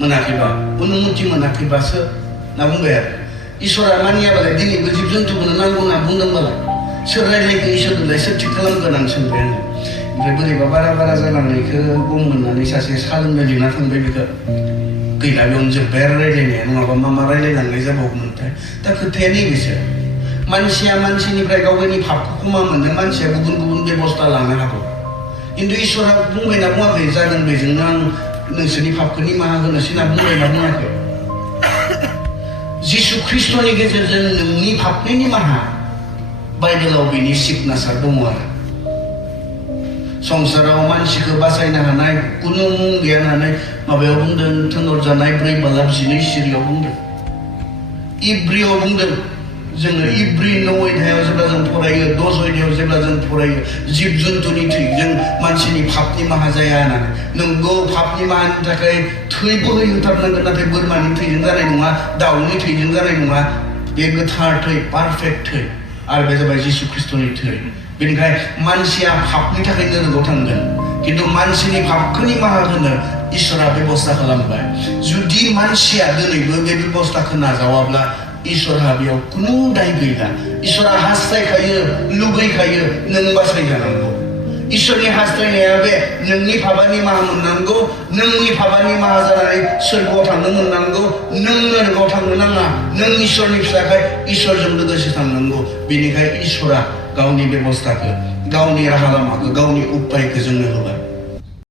मोनाखैबा अनुमति मोनाखैबासो होनना बुंबाय आरो इसोरा मानियाबालाय दिनैबो जिब जन्थुखौनो नांगौ होनना बुंदोंबालाय सोर रायज्लायखो इसोरजोंलाय सोर थिग खालामगोन आं सोंबाय आङो ओमफ्राय बोरैबा बारा जालांनायखौ गम मोननानै सासे साहा लोंनो लिंना थांबाय बेखौ गैला बेयावनो जोब्बाय आरो रायज्लायनाया नङाबा मा रायज्लायलांनाय जाबावगौमोनथाय दा खोथाया नैबेसो मानसिया मानसिनिफ्राय गावनि पापखौ खमा मोननो मानसिया गुबुन बेबस्था लानो हागौ खिन्थु इसोरा बुंबायना बुङाखै जागोन बेजोंनो आं नोंसोरनि पापखौ निमाहा होनोसै होनना बुंबायना बुङाखै जिसु ख्रिस्ट'नि गेजेरजों नोंनि पापनि निमाहा बाइबेलाव बेनि सिगनेचार दङ आरो संसाराव मानसिखौ बासायनो हानाय कुनु मुं गैया होननानै माबायाव बुंदों थिनहरजानाय 4 12 सिरियाव बुंदों इब्रियाव बुंदों जोङो इब्रि 9 अध्यायाव जेब्ला जों फरायो 10 अध्यायाव जेब्ला जों फरायो जिब जुन्थुनि थैजों मानसिनि पापनि माहा जाया होननानै नंगौ पापनि माहानि थाखाय थै बोहैहोथारनांगोन नाथाय बोरमानि थैजों जानाय नङा दाउनि थैजों जानाय नङा बे गोथार थै पारफेक्ट थै आरो बे जाबाय जिसु ख्रिस्ट'नि थै बेनिखायनो मानसिया पापनि थाखाय नरकआव थांगोन खिन्थु मानसिनि पापखौ निमाहा होनो इसोरा बेबस्था खालामबाय जुदि मानसिया दिनैबो बे बेबस्थाखौ नाजावाब्ला इसोरहा बेयाव कुनु दाय गैला इसोरा हास्थायखायो लुबैखायो नों बासायजानांगौ इसोरनि हास्थायनाया बे नोंनि पापा निमाहा मोननांगौ नोंनि पापा निमाहा जानानै सोरगोआव थांनो मोननांगौ नों नरकआव थांनो नाङा नों इसोरनि फिसाखाय इसोरजों लोगोसे थांनांगौ बेनिखायनो इसोरा गावनि बेबस्थाखौ गावनि राहा लामाखौ गावनि उपायखौ जोंनो होबाय